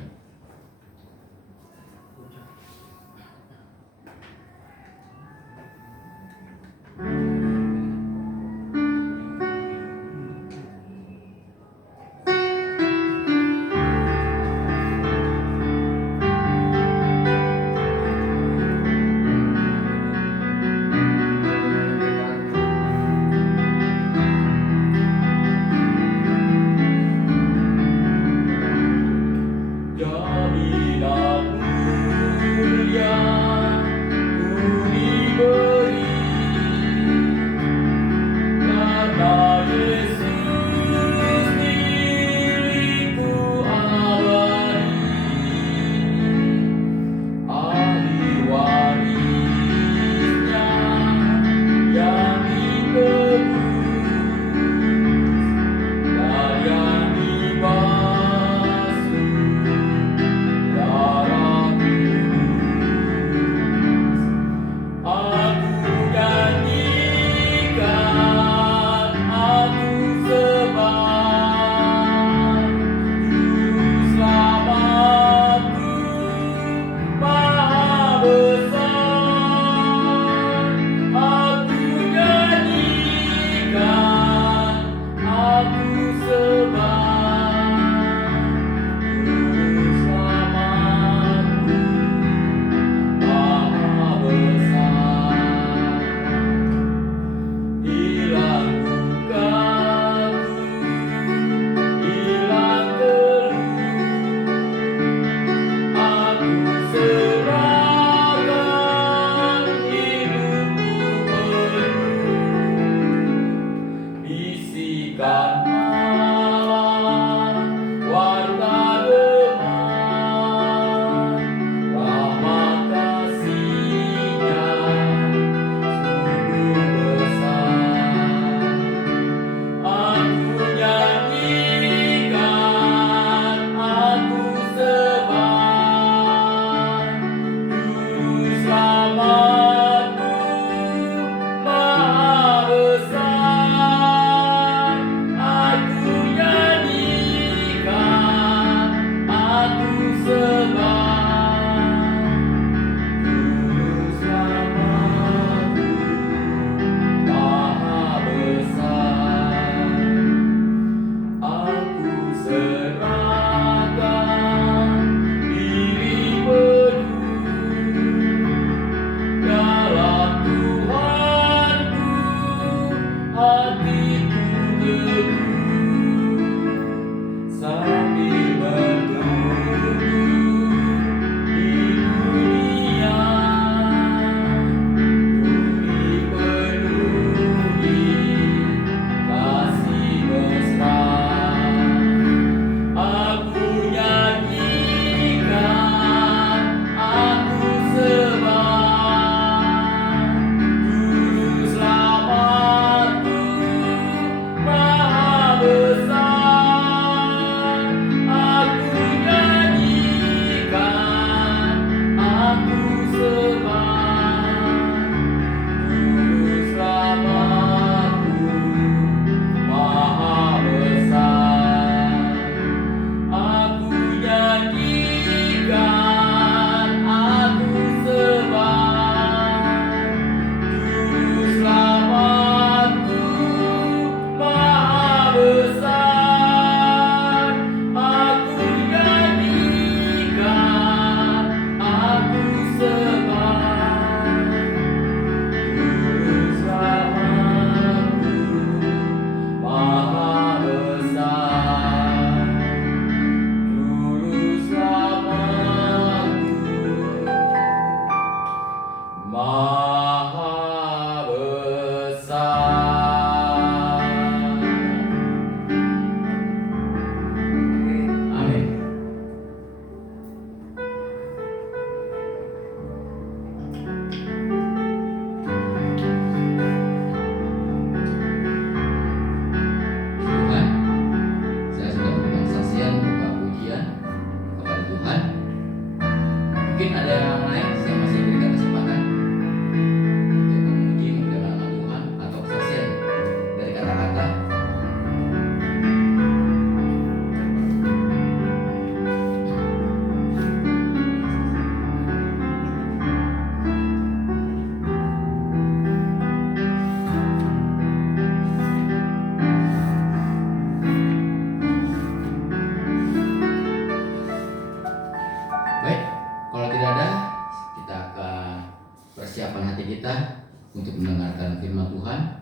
firman Tuhan.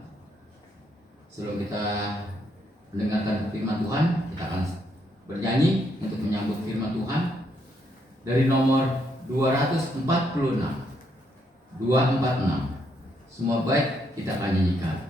Sebelum kita mendengarkan firman Tuhan, kita akan bernyanyi untuk menyambut firman Tuhan dari nomor 246. 246. Semua baik, kita akan nyanyikan.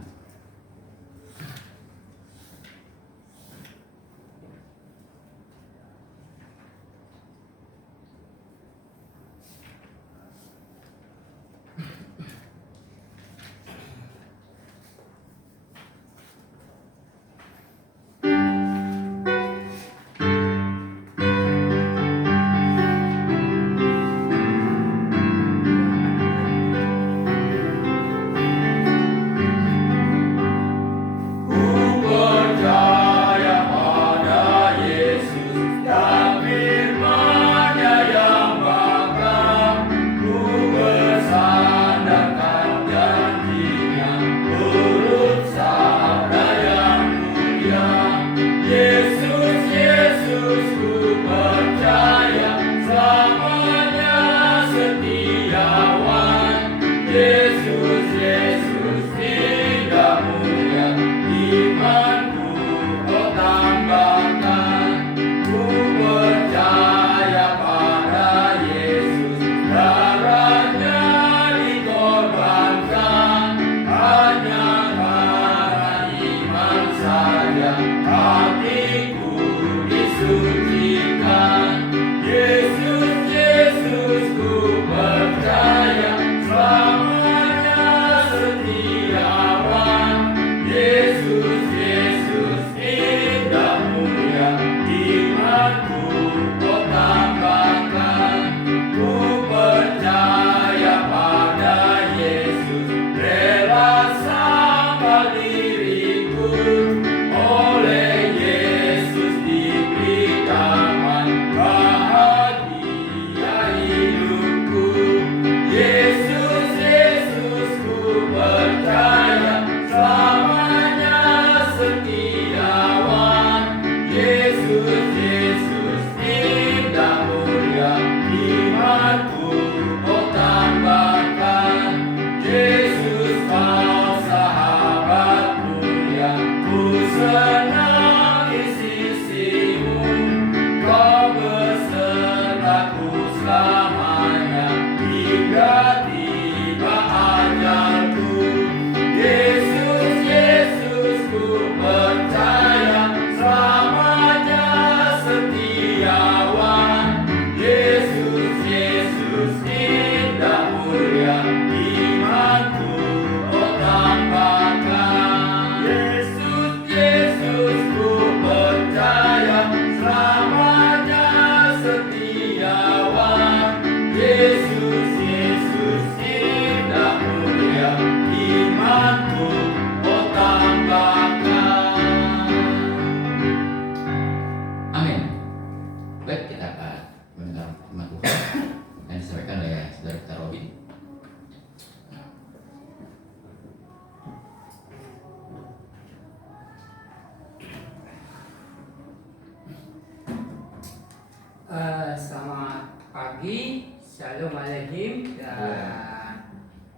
Selamat pagi, Shalom Aleichem dan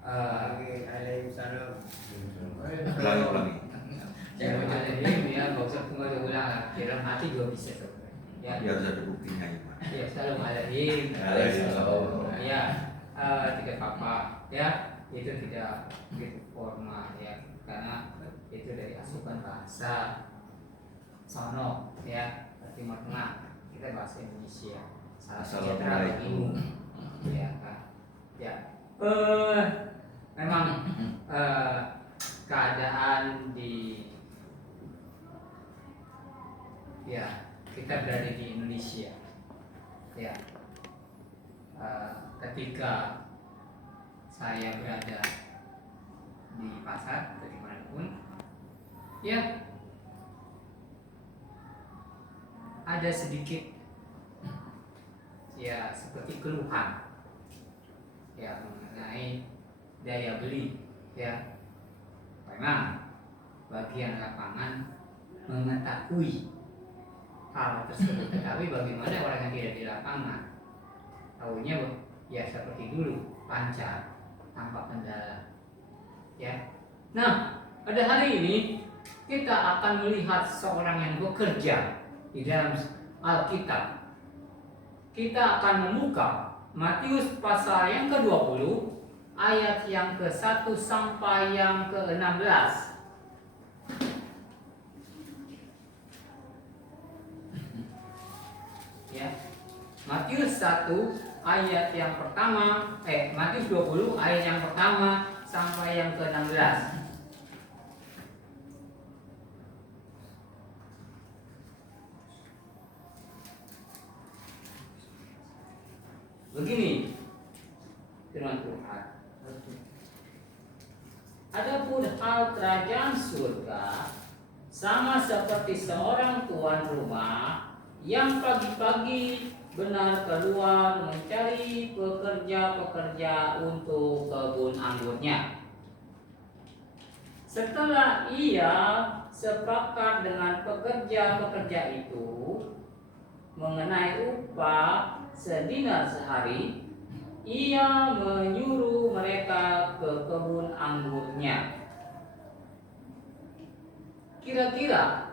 Waalaikumsalam. Shalom Aleichem ya, gak usah tunggu ulang lah, dalam hati juga bisa tuh. Ya, Biar ada buktinya ya, Pak. ya Shalom Aleichem. Ya, tiga papa ya, itu tidak begitu formal ya, karena itu dari asupan bahasa sono ya, Timur Tengah. Kita bahasa Indonesia. Salam sejahtera bagimu. Ya kan. Ya. Memang keadaan di ya kita berada di Indonesia. Ya. Ketika saya berada di pasar atau dimanapun, ya ada sedikit ya seperti keluhan ya mengenai daya beli ya, memang bagian lapangan mengetahui hal tersebut, tetapi bagaimana orang yang tidak di lapangan tahunya ya seperti dulu lancar tanpa kendala ya. Nah, pada hari ini kita akan melihat seorang yang bekerja di dalam Alkitab. Kita akan membuka Matius pasal yang ke-20 ayat yang ke-1 sampai yang ke-16. Ya. Matius 1 ayat yang pertama, Matius 20 ayat yang pertama sampai yang ke-16. Begini firman Tuhan. Adapun hal kerajaan surga sama seperti seorang tuan rumah yang pagi-pagi benar keluar mencari pekerja-pekerja untuk kebun anggurnya. Setelah ia sepakat dengan pekerja-pekerja itu mengenai upah sedinar sehari, ia menyuruh mereka ke kebun anggurnya. Kira-kira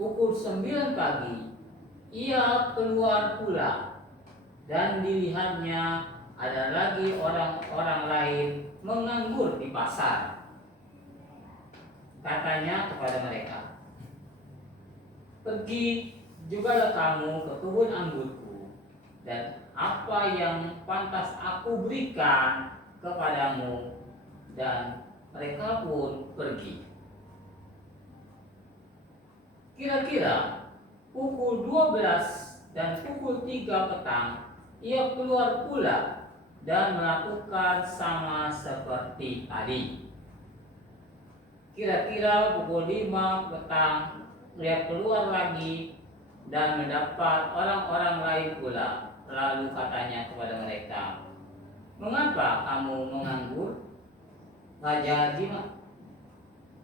pukul 9 pagi, ia keluar pula, dan dilihatnya ada lagi orang-orang lain menganggur di pasar. Katanya kepada mereka, "Pergi jugalah kamu ke kebun anggurku, dan apa yang pantas aku berikan kepadamu." Dan mereka pun pergi. Kira-kira pukul 12 dan pukul 3 petang, ia keluar pula dan melakukan sama seperti tadi. Kira-kira pukul 5 petang, ia keluar lagi dan mendapat orang-orang lain pula. Lalu katanya kepada mereka, "Mengapa kamu menganggur saja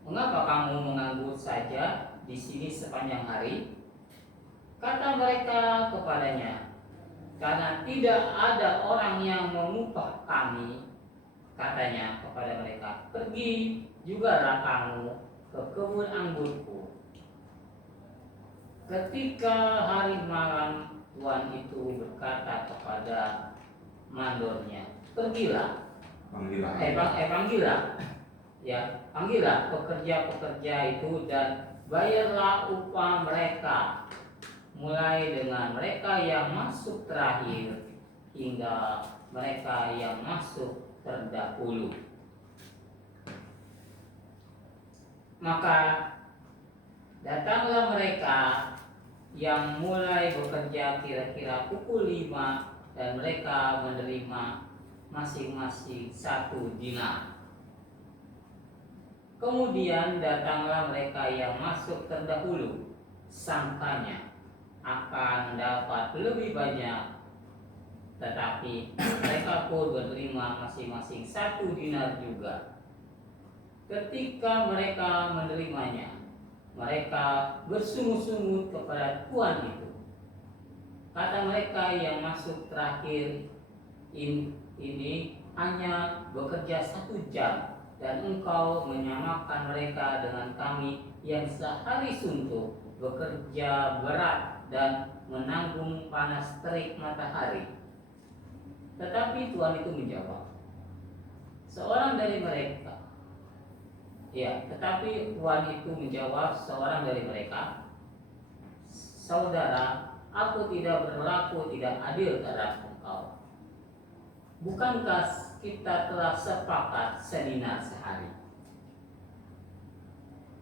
Mengapa kamu menganggur saja di sini sepanjang hari?" Kata mereka kepadanya, "Karena tidak ada orang yang mengupah kami." Katanya kepada mereka, "Pergi jugalah kamu ke kebun anggurku." Ketika hari malam, tuan itu berkata kepada mandornya, "Pergilah, panggillah pekerja-pekerja itu dan bayarlah upah mereka, mulai dengan mereka yang masuk terakhir hingga mereka yang masuk terdahulu." Maka datanglah mereka yang mulai bekerja kira-kira pukul 5, dan mereka menerima masing-masing 1 dinar. Kemudian datanglah mereka yang masuk terdahulu, sangkanya akan mendapat lebih banyak, tetapi mereka pun menerima masing-masing 1 dinar juga. Ketika mereka menerimanya, mereka bersungut-sungut kepada tuan itu. Kata mereka yang masuk terakhir, "Ini hanya bekerja 1 jam, dan engkau menyamakan mereka dengan kami yang sehari suntuk bekerja berat dan menanggung panas terik matahari." Tetapi tuan itu menjawab, seorang dari mereka, "Saudara, aku tidak berlaku tidak adil terhadap engkau. Bukankah kita telah sepakat sedinar sehari?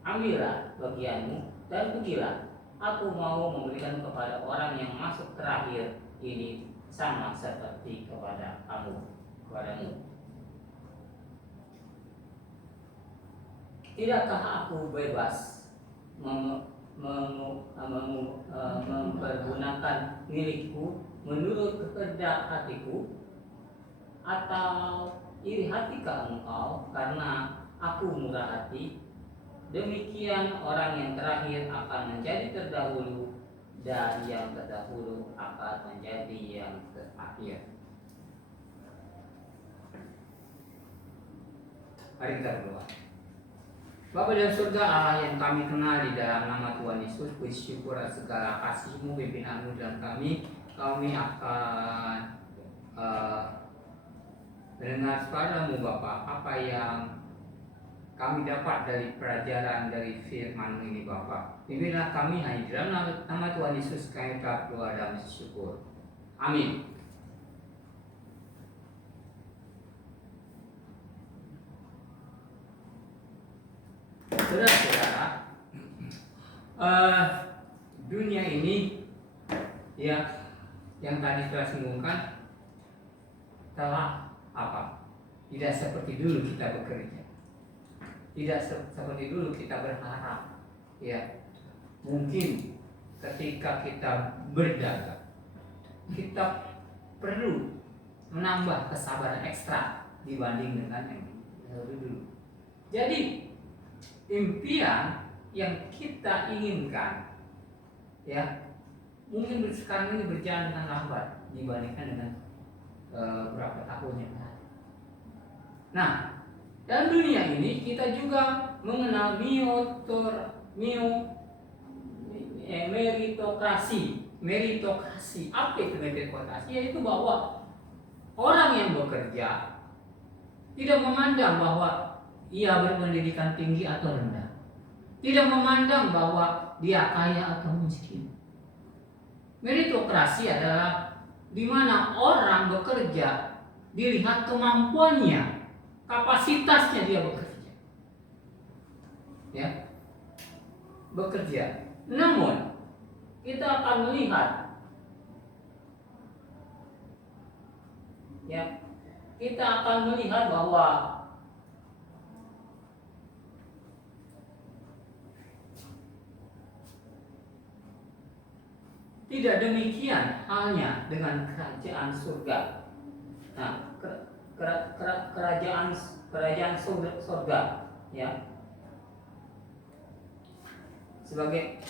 Ambillah bagianmu dan pergilah. Aku mau memberikan kepada orang yang masuk terakhir ini sama seperti kepadamu. Tidakkah aku bebas mempergunakan milikku menurut kehendak hatiku? Atau iri hatikah engkau karena aku murah hati? Demikian orang yang terakhir akan menjadi terdahulu, dan yang terdahulu akan menjadi yang terakhir." Mari kita berdoa. Bapa dalam surga, Allah yang kami kenal di dalam nama Tuhan Yesus, puji syukur atas segala kasih-Mu, pimpinanmu dalam kami akan mendengar suara-Mu Bapa, apa yang kami dapat dari pelajaran dari firman ini Bapa. Pimpinlah kami hanya di dalam nama Tuhan Yesus kami telah berdoa dan bersyukur. Amin. Saudara-saudara, dunia ini ya yang tadi telah singgungan telah apa? Tidak seperti dulu kita bekerja. Tidak seperti dulu kita berharap. Ya, mungkin ketika kita berdagang, kita perlu menambah kesabaran ekstra dibanding dengan yang dulu. Jadi impian yang kita inginkan, ya mungkin sekarang ini berjalan dengan lambat dibandingkan dengan berapa tahun yang lalu. Nah, dalam dunia ini kita juga mengenal meritokrasi. Apa itu meritokrasi? Yaitu bahwa orang yang bekerja tidak memandang bahwa ia berpendidikan tinggi atau rendah, tidak memandang bahwa dia kaya atau miskin. Meritokrasi adalah di mana orang bekerja dilihat kemampuannya, kapasitasnya dia bekerja, ya, bekerja. Namun kita akan melihat, ya, kita akan melihat bahwa tidak demikian halnya dengan kerajaan surga. Nah, kerajaan surga, ya, sebagai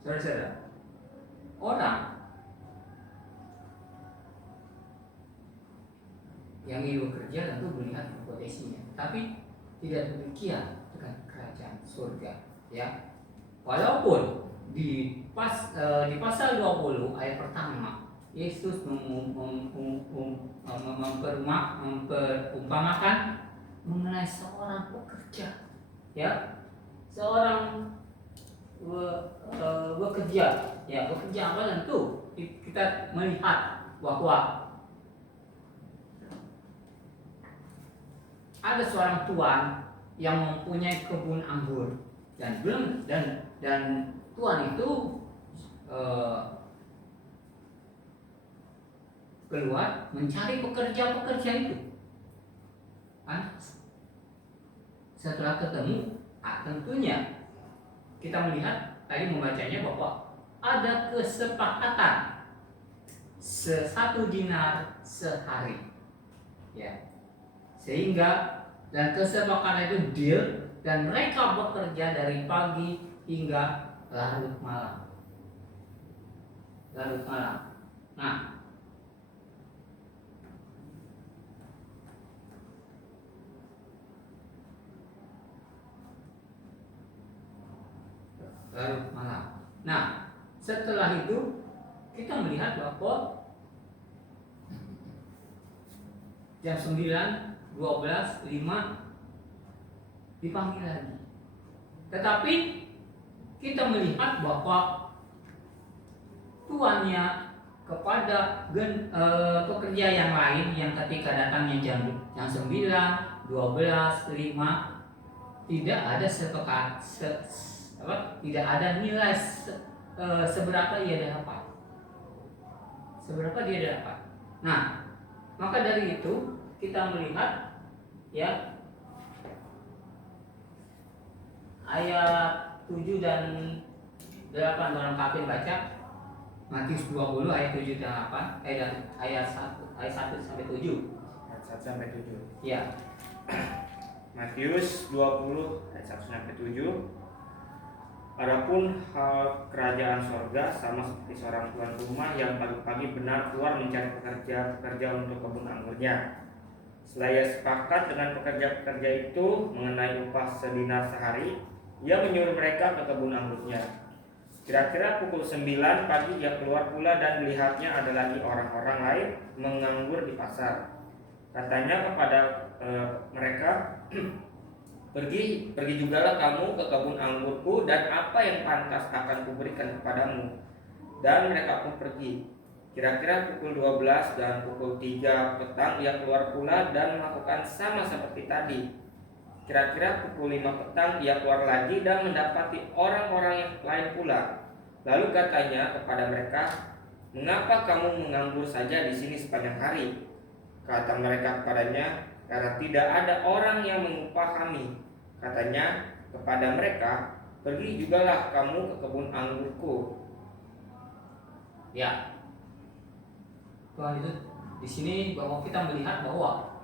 saudara-saudara, orang yang ingin bekerja tentu melihat potensinya, tapi tidak demikian dengan kerajaan surga, ya. Walaupun di pasal 20 ayat pertama Yesus memperumpamakan mengenai seorang pekerja, ya, seorang bekerja, ya, bekerja apa tentu kita melihat bahwa ada seorang tuan yang mempunyai kebun anggur dan tuan itu keluar mencari pekerja itu. Setelah ketemu, tentunya kita melihat tadi membacanya bahwa ada kesepakatan 1 dinar sehari, ya, sehingga dan kesepakatan itu deal dan mereka bekerja dari pagi hingga larut malam. Nah, larut malam. Nah, setelah itu kita melihat bahwa jam 9, 12, 5 dipanggil lagi. Tetapi kita melihat bahwa tuannya kepada pekerja yang lain yang ketika datangnya jam 9, 12, 5 tidak ada tidak ada nilai seberapa dia dapat. Nah, maka dari itu kita melihat, ya, ayat 7 dan 8 barangkali baca Matius 20 ayat 7 dan 8, ayat 1 sampai 7. Ayat 1 sampai 7. Ya. Matius 20 ayat 1 sampai 7. Adapun hal kerajaan sorga sama seperti seorang tuan rumah yang pagi-pagi benar keluar mencari pekerja untuk kebun anggurnya. Setelah ia sepakat dengan pekerja-pekerja itu mengenai upah sedinar sehari, ia menyuruh mereka ke kebun anggurnya. Kira-kira pukul 9 pagi ia keluar pula dan melihatnya ada lagi orang-orang lain menganggur di pasar. Katanya kepada mereka, pergi jugalah kamu ke kebun anggurku, dan apa yang pantas akan kuberikan kepadamu. Dan mereka pun pergi. Kira-kira pukul 12 dan pukul 3 petang ia keluar pula dan melakukan sama seperti tadi. Kira-kira pukul 5 petang ia keluar lagi dan mendapati orang-orang yang lain pula. Lalu katanya kepada mereka, mengapa kamu menganggur saja di sini sepanjang hari? Kata mereka kepadanya, karena tidak ada orang yang mengupah kami. Katanya kepada mereka, pergi jugalah kamu ke kebun anggurku. Ya, Tuhan itu di sini bahwa kita melihat bahwa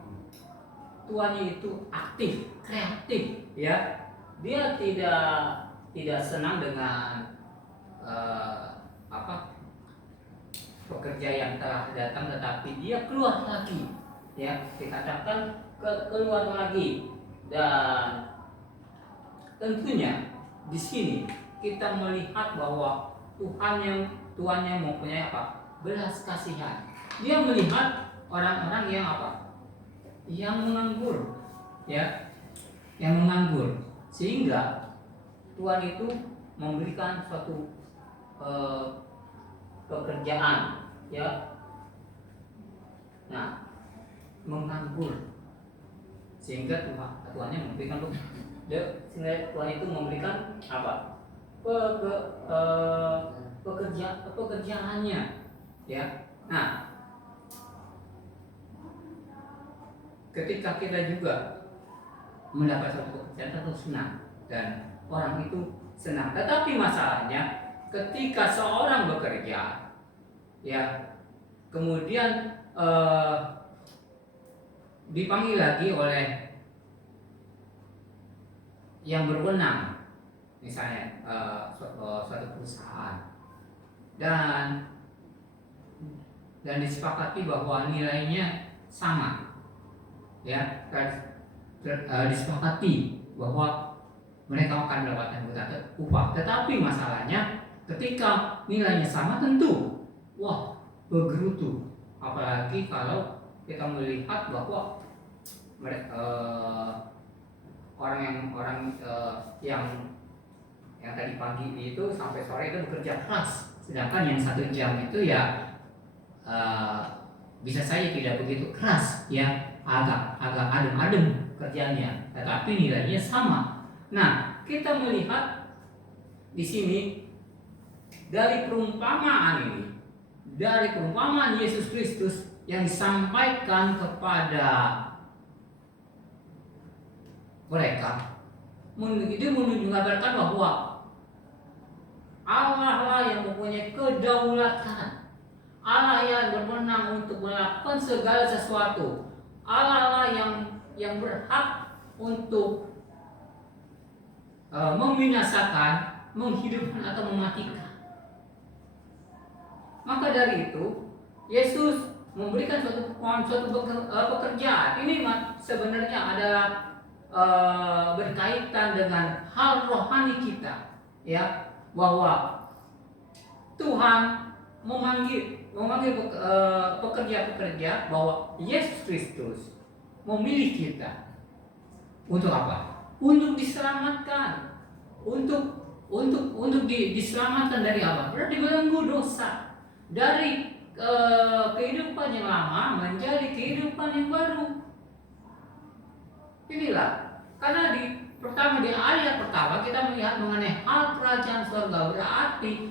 Tuhannya itu aktif, kreatif, ya. Dia tidak senang dengan pekerja yang telah datang, tetapi dia keluar lagi, ya. Dikatakan keluar lagi, dan tentunya di sini kita melihat bahwa Tuhan yang mempunyai belas kasihan. Dia melihat orang-orang yang yang menganggur, ya, yang menganggur, sehingga Tuhan itu memberikan suatu pekerjaan, ya. Nah, menganggur, sehingga Tuhannya memberikan sehingga Tuhan itu memberikan pekerjaannya, ya. Nah, ketika kita juga mendapat suatu pekerjaan tentu senang, dan orang itu senang. Tetapi masalahnya ketika seorang bekerja, ya, kemudian dipanggil lagi oleh yang berwenang, misalnya suatu perusahaan, dan disepakati bahwa nilainya sama, ya, disepakati bahwa mereka akan mendapatkan upah. Tetapi masalahnya ketika nilainya sama, tentu bergerutu. Apalagi kalau kita melihat bahwa orang yang tadi pagi itu sampai sore itu bekerja keras, sedangkan yang 1 jam itu ya bisa saja tidak begitu keras, ya, agak adem kerjanya, tetapi nilainya sama. Nah, kita melihat di sini dari perumpamaan Yesus Kristus yang disampaikan kepada mereka, itu menunjukkan bahwa Allah lah yang mempunyai kedaulatan, Allah yang berwenang untuk melakukan segala sesuatu, Allah lah yang berhak untuk membinasakan, menghidupkan atau mematikan. Maka dari itu Yesus memberikan suatu pekerjaan. Ini sebenarnya adalah berkaitan dengan hal rohani kita, ya, bahwa Tuhan memanggil pekerja-pekerja, bahwa Yesus Kristus memilih kita untuk apa? Untuk diselamatkan, untuk diselamatkan dari apa? Berarti belenggu dosa, dari kehidupan yang lama menjadi kehidupan yang baru. Inilah, karena di ayat pertama kita melihat mengenai hal kerajaan surga, berarti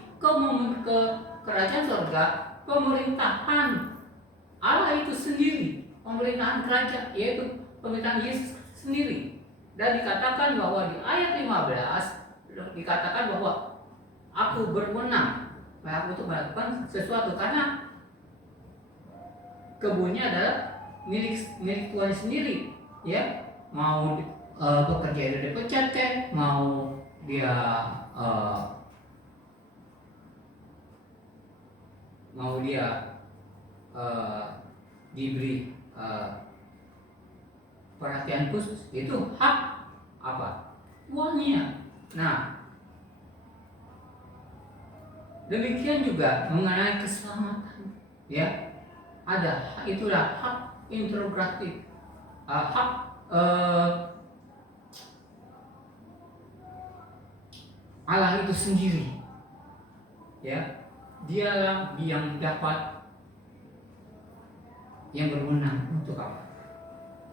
kerajaan surga, pemerintahan Allah itu sendiri, pemerintahan kerajaan, yaitu pemerintahan Yesus sendiri. Dan dikatakan bahwa di ayat 15 dikatakan bahwa aku berwenang untuk melakukan sesuatu, karena kebunnya adalah milik Tuhan sendiri, ya. Mau pekerja itu dipecat, mau dia diberi perhatian khusus, itu hak apa? Tuannya. Nah, demikian juga mengenai keselamatan, ya, ada itulah hak integratif, hak Allah itu sendiri, ya, dialah yang dapat, yang berwenang untuk apa?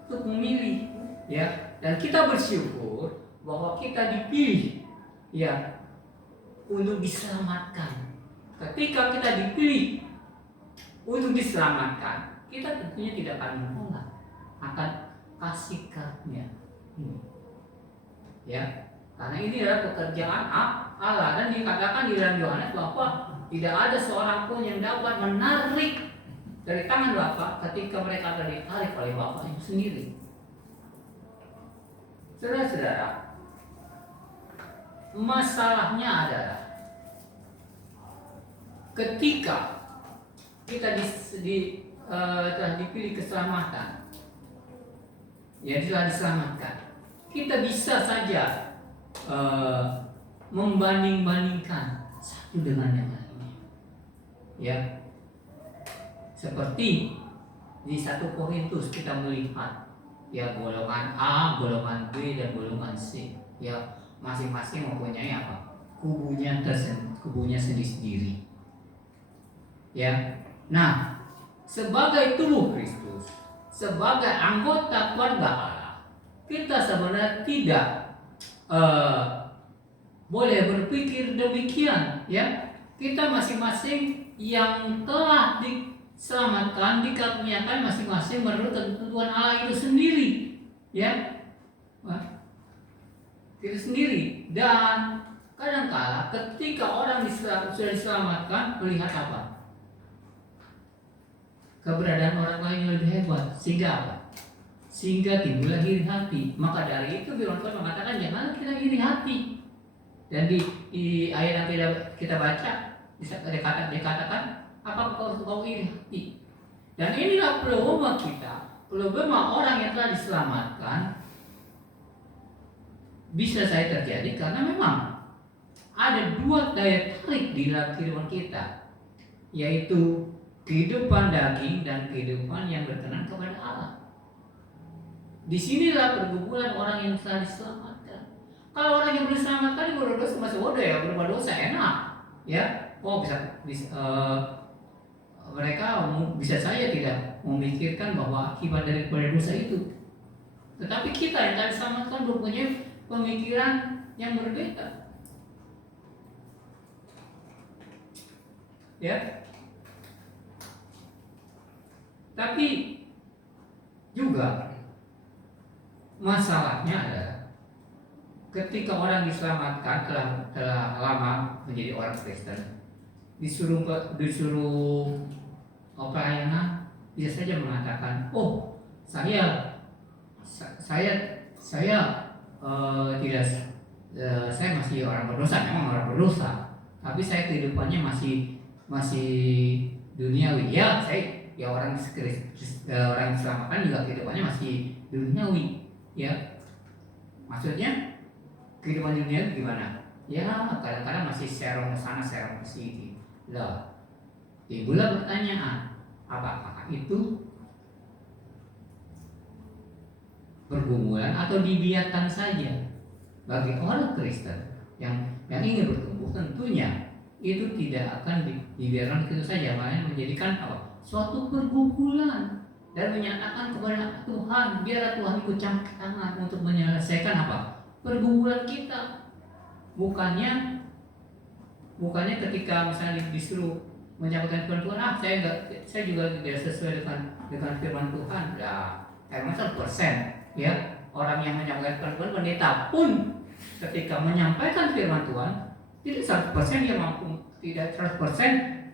Untuk memilih, ya, dan kita bersyukur bahwa kita dipilih, ya, untuk diselamatkan. Ketika kita dipilih untuk diselamatkan, kita tentunya tidak akan menolak akan kasih karunia ini, ya, karena ini adalah pekerjaan Allah, dan dikatakan di dalam Yohanes bahwa tidak ada seorang pun yang dapat menarik dari tangan Bapa ketika mereka telah ditarik oleh Bapa itu sendiri. Saudara-saudara, masalahnya adalah ketika kita telah dipilih keselamatan, ya, telah diselamatkan, kita bisa saja membanding-bandingkan satu dengan yang lainnya, ya, seperti di 1 Korintus kita melihat, ya, golongan A, golongan B, dan golongan C, ya, masing-masing mempunyai apa? Kubunya sendiri-sendiri, ya. Nah, sebagai tubuh Kristus, sebagai anggota keluarga Allah, kita sebenarnya tidak boleh berpikir demikian, ya. Kita masing-masing yang telah diselamatkan, dikaruniakan masing-masing menurut ketentuan Allah itu sendiri, ya, itu sendiri. Dan kadang-kala ketika orang sudah diselamatkan, melihat apa? Keberadaan orang lain yang lebih hebat, sehingga apa? Sehingga timbullah iri hati. Maka dari itu firman Tuhan mengatakan jangan kita iri hati. Dan di ayat yang kita baca dikatakan apakah kau iri hati? Dan inilah problema kita, problema orang yang telah diselamatkan bisa saya terjadi karena memang ada dua daya tarik di dalam kehidupan kita, yaitu kehidupan daging dan kehidupan yang berkenan kepada Allah. Disinilah pergumulan orang yang telah diselamatkan. Kalau orang yang belum diselamatkan berdosa masih bodoh, ya, berbuat dosa enak, ya. Oh, mereka bisa saja tidak memikirkan bahwa akibat daripada dosa itu. Tetapi kita yang telah diselamatkan mempunyai pemikiran yang berbeda, ya. Tapi juga masalahnya adalah ketika orang diselamatkan telah lama menjadi orang Kristen, disuruh pelayanan, bisa saja mengatakan, oh, saya tidak, saya masih orang berdosa, memang orang berdosa, tapi saya kehidupannya masih duniawi. Ya, orang diselamatkan juga kehidupannya masih duniawi, ya. Maksudnya kehidupan dunia gimana? Ya, kadang-kadang masih serong ke sana, serong ke sini. Lah, timbullah pertanyaan, apakah itu pergumulan atau dibiarkan saja? Bagi orang Kristen yang ingin bertumbuh, tentunya itu tidak akan dibiarkan begitu saja, malah menjadikan apa? Suatu pergumulan, dan menyatakan kepada Tuhan, biarlah Tuhan ikut campur tangan untuk menyelesaikan apa? Pergumulan kita. Bukannya ketika misalnya disuruh menyampaikan firman Tuhan, saya juga tidak sesuai dengan firman Tuhan. Ya, emang 100%, ya, orang yang menyampaikan firman Tuhan, pendeta pun ketika menyampaikan firman Tuhan tidak 100% dia mampu, tidak 100%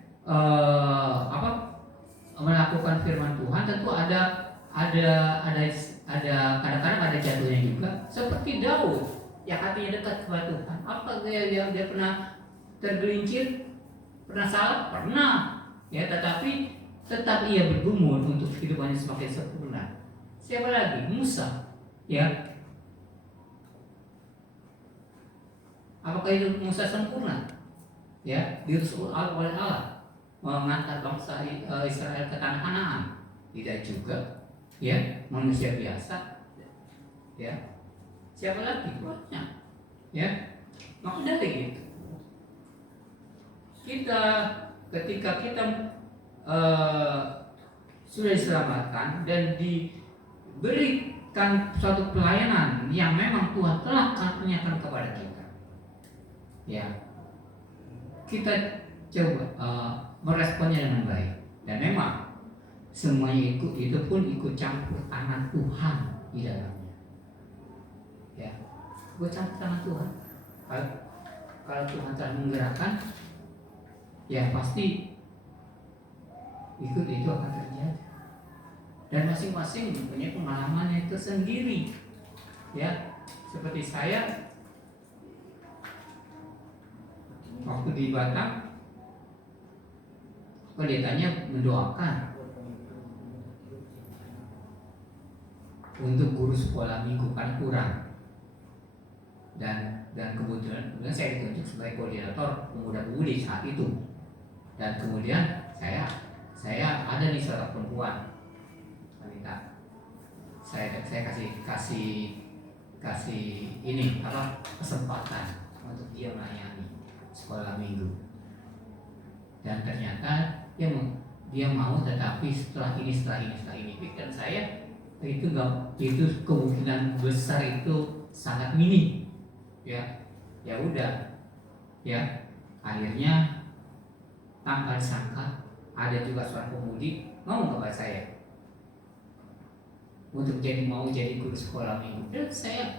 melakukan firman Tuhan. Tentu ada kadang-kadang ada jatuhnya juga, seperti Daud yang hatinya dekat kepada Tuhan. Apa dia pernah tergelincir, pernah salah, pernah, ya, tetapi tetap ia bergumul untuk kehidupannya semakin sempurna. Siapa lagi? Musa. Ya, apakah itu Musa sempurna? Ya, diutus oleh Allah mengantar bangsa Israel ke tanah Kanaan? Tidak juga. Ya, manusia biasa. Ya, siapa lagi Tuhannya? Ya, maka dari itu kita ketika kita sudah diselamatkan dan diberikan suatu pelayanan yang memang Tuhan telah karuniakan kepada kita, ya kita coba meresponnya dengan baik. Dan memang semuanya itu pun ikut campur tangan Tuhan di dalamnya, ya ikut campur tangan Tuhan. Kalau Tuhan telah menggerakkan, ya pasti itu akan terjadi. Dan masing-masing mempunyai pengalamannya tersendiri. Ya, seperti saya waktu di Batam, pendetanya mendoakan untuk guru sekolah minggu kan kurang. Dan kemudian saya ditunjuk sebagai koordinator pemuda-pemudi saat itu. Dan kemudian saya ada nih seorang perempuan wanita, saya kasih ini kesempatan untuk dia melayani sekolah minggu. Dan ternyata dia mau, tetapi setelah ini dan saya itu kemungkinan besar itu sangat minim. Ya udah, ya akhirnya tanpa disangka ada juga seorang pemudi mau kepada saya untuk mau jadi guru sekolah minggu. Dan saya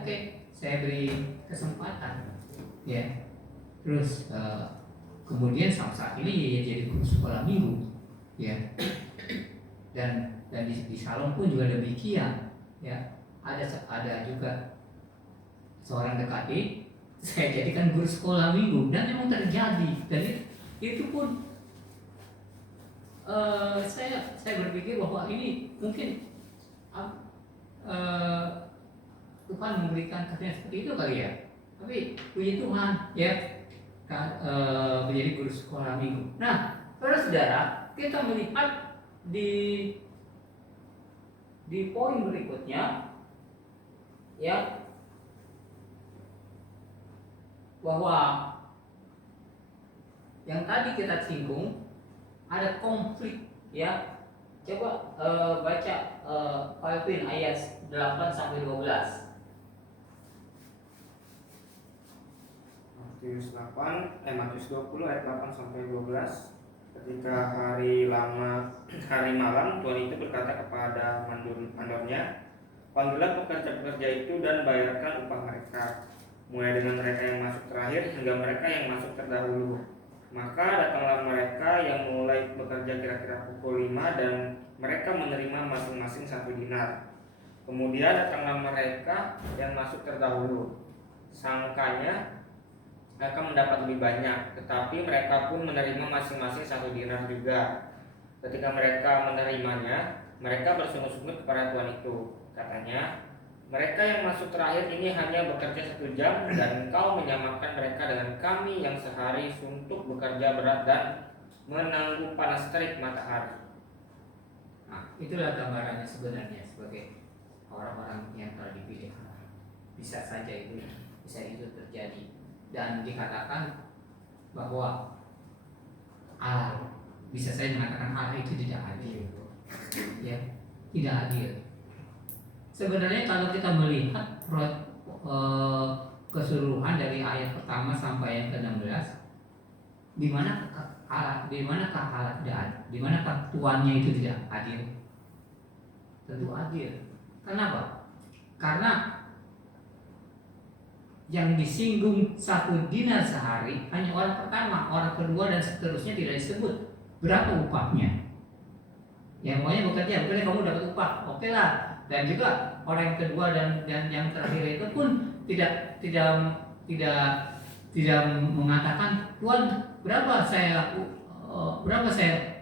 oke, saya beri kesempatan, ya. Terus kemudian saat ini ya jadi guru sekolah minggu, ya. Dan di salon pun juga demikian, ya. Ada juga seorang DKI saya jadikan guru sekolah minggu, dan memang terjadi. Dan itu pun saya berpikir bahwa ini mungkin Tuhan memberikan karunia seperti itu kali ya. Tapi puji Tuhan, ya menjadi guru sekolah minggu. Nah, saudara, kita melihat di poin berikutnya, ya, bahwa yang tadi kita singgung ada konflik, ya. Coba baca Calvin ayat 8 sampai 12. Matius 20 ayat 8 sampai 12. Ketika hari malam, Tuhan itu berkata kepada mandornya, "Panggillah pekerja-pekerja itu dan bayarkan upah mereka, mulai dengan mereka yang masuk terakhir hingga mereka yang masuk terdahulu." Maka datanglah mereka yang mulai bekerja kira-kira pukul 5 dan mereka menerima masing-masing 1 dinar. Kemudian datanglah mereka yang masuk terdahulu. Sangkanya mereka mendapat lebih banyak, tetapi mereka pun menerima masing-masing 1 dinar juga. Ketika mereka menerimanya, mereka bersungut-sungut kepada Tuhan itu. Katanya, "Mereka yang masuk terakhir ini hanya bekerja 1 jam dan engkau menyamakan mereka dengan kami yang sehari suntuk bekerja berat dan menanggung panas terik matahari." Nah, itulah gambarannya sebenarnya sebagai orang-orang yang telah dipilih. Bisa saja itu terjadi. Dan dikatakan bahwa Allah, bisa saya mengatakan Allah itu tidak adil, ya, tidak adil. Sebenarnya kalau kita melihat keseluruhan dari ayat pertama sampai yang ke-16, di manakah Allah tidak adil? Di manakah Tuannya itu tidak adil? Tentu adil. Kenapa? Karena yang disinggung 1 dinar sehari hanya orang pertama, orang kedua dan seterusnya tidak disebut berapa upahnya. Ya, pokoknya bekerja kamu dapat upah, oke lah. Dan juga orang yang kedua dan yang terakhir itu pun tidak mengatakan, "Tuhan, berapa saya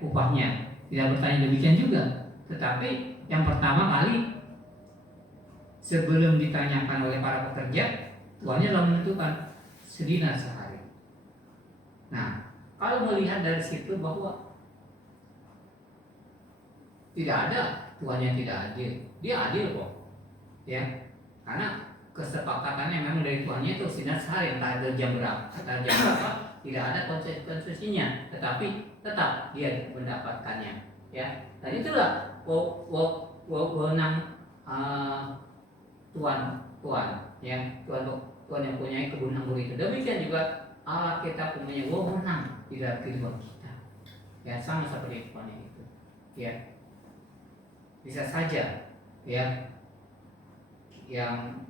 upahnya?" Tidak bertanya demikian juga. Tetapi yang pertama kali sebelum ditanyakan oleh para pekerja, tuannya telah menentukan sedina sehari. Nah, kalau melihat dari situ bahwa tidak ada tuannya tidak adil, dia adil kok, ya, karena kesepakatannya memang dari tuannya itu sedina sehari, entah itu jam berapa, tidak ada konsekuensinya, tetapi tetap dia mendapatkannya, ya. Dan itulah wewenang tuan, ya, tuan yang punya kebun anggur itu. Demikian juga Allah kita punya wewenang di dalam kehidupan kita, ya, sama seperti tuan itu, ya. Bisa saja, ya, yang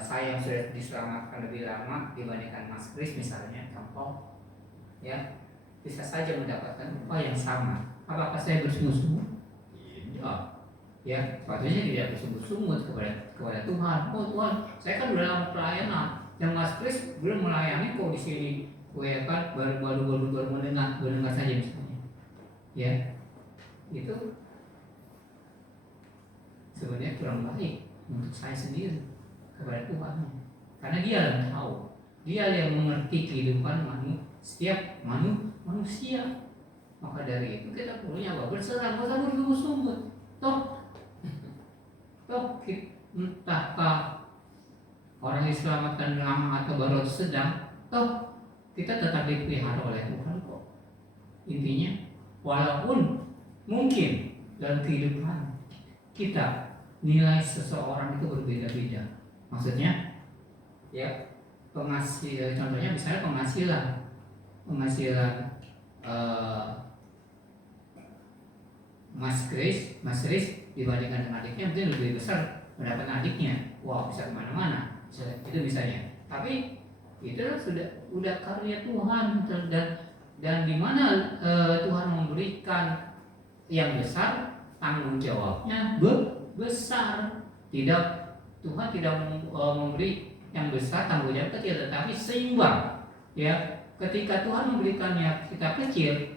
saya yang sudah diselamatkan lebih lama dibandingkan Mas Kris misalnya, contoh, ya, bisa saja mendapatkan upah yang sama. Apakah saya bersungguh-sungguh? Tidak, ya, sepatutnya tidak bersungguh-sungguh kepada Tuhan. Oh Tuhan, saya kan udah lama pelayanan, yang Mas Kris belum melayani kok di sini, ya kan, baru mendengar saja misalnya, ya, itu sebenarnya kurang baik untuk saya sendiri kepada Tuhan, karena Dia yang tahu, Dia yang mengerti kehidupan setiap manusia. Maka dari itu kita perlunya berserah, nggak usah bersungguh-sungguh. Toh entahkah orang diselamatkan lama atau baru sedang, toh kita tetap dipelihara oleh Tuhan kok. Intinya, walaupun mungkin dalam kehidupan kita nilai seseorang itu berbeda-beda. Maksudnya, ya, contohnya misalnya penghasilan Mas Kris dibandingkan dengan adiknya mungkin lebih besar pendapatan adiknya. Wow, bisa kemana-mana, itu misalnya. Tapi itu sudah karunia Tuhan, dan di mana Tuhan memberikan yang besar, tanggung jawabnya besar. Tuhan tidak memberi yang besar, tanggung jawab kecil, tetapi seimbang, ya. Ketika Tuhan memberikannya kita kecil,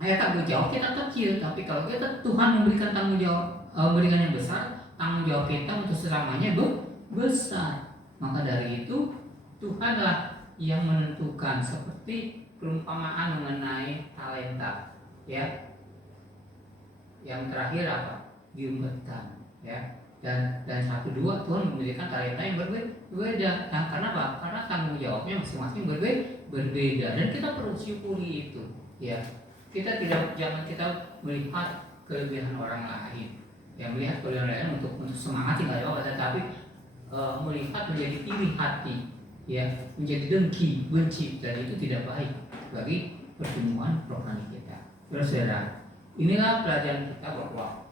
tanggung jawab kita kecil. Tapi kalau Tuhan memberikan tanggung jawab, memberikan yang besar, tanggung jawab kita untuk selamanya besar. Maka dari itu Tuhanlah yang menentukan, seperti perumpamaan mengenai talenta, ya. Yang terakhir apa? Diumpetkan, ya. Dan 1, 2 Tuhan memberikan talenta yang berbeda. Nah, karena apa? Karena tanggung jawabnya masing-masing berbeda, dan kita perlu syukuri itu, ya. Jangan kita melihat kelebihan orang lain, ya, melihat kelebihan lain untuk semangat tidak apa, tetapi melihat menjadi iri hati, ya, menjadi dengki, benci, dan itu tidak baik bagi pertumbuhan rohani kita. Saudara, inilah pelajaran kita bahwa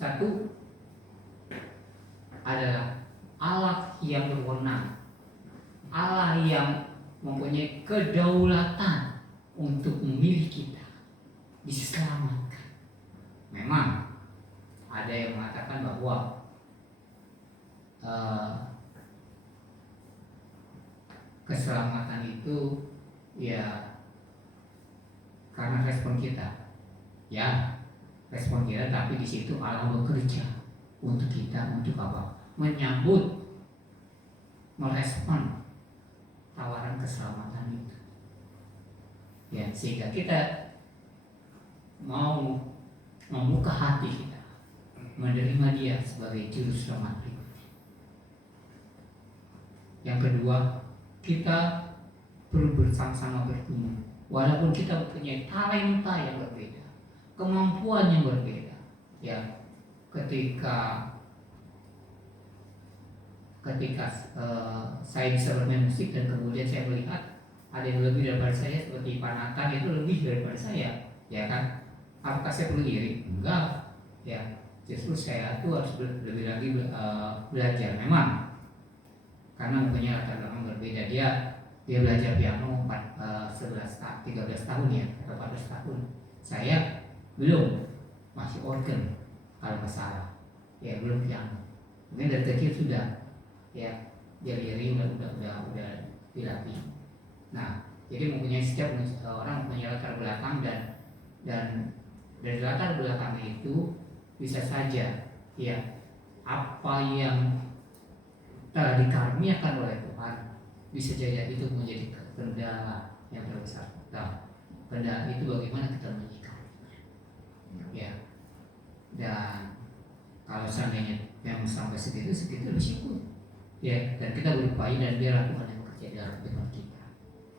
satu adalah Allah yang berwenang, Allah yang mempunyai kedaulatan untuk memilih kita diselamatkan. Memang ada yang mengatakan bahwa keselamatan itu ya karena respon kita, ya, respon kita. Tapi di situ Allah bekerja untuk kita, untuk apa? Menyambut, merespon tawaran keselamatan itu, ya, sehingga kita mau membuka hati kita menerima Dia sebagai juru selamat pribadi. Yang kedua, kita perlu bersama-sama bertumbuh, walaupun kita mempunyai talenta yang berbeda, kemampuan yang berbeda, ya. Ketika saya bisa bermain musik dan kemudian saya melihat ada yang lebih daripada saya, seperti Pak Nathan itu lebih daripada saya, ya kan? Apakah saya perlu iri? Enggak, ya. Justru saya tuh harus lebih lagi belajar. Memang karena mempunyai latar belakang berbeda. Dia belajar piano 13 tahun, ya, atau 14 tahun. Saya belum, masih organ kalau nggak salah, ya, belum piano. Mungkin dari kecil sudah, ya, jari-jari udah dilatih. Nah, jadi setiap orang mempunyai latar belakang, dan dari latar belakang itu bisa saja, ya apa yang telah dikaruniakan oleh Tuhan bisa jadi itu menjadi kendala yang terbesar. Nah, kendala itu bagaimana kita menyikapinya, ya. Dan kalau seandainya yang sampai segitu bersyukur, ya. Dan kita berupaya dan biarlah Tuhan yang bekerja dalam kehidupan kita.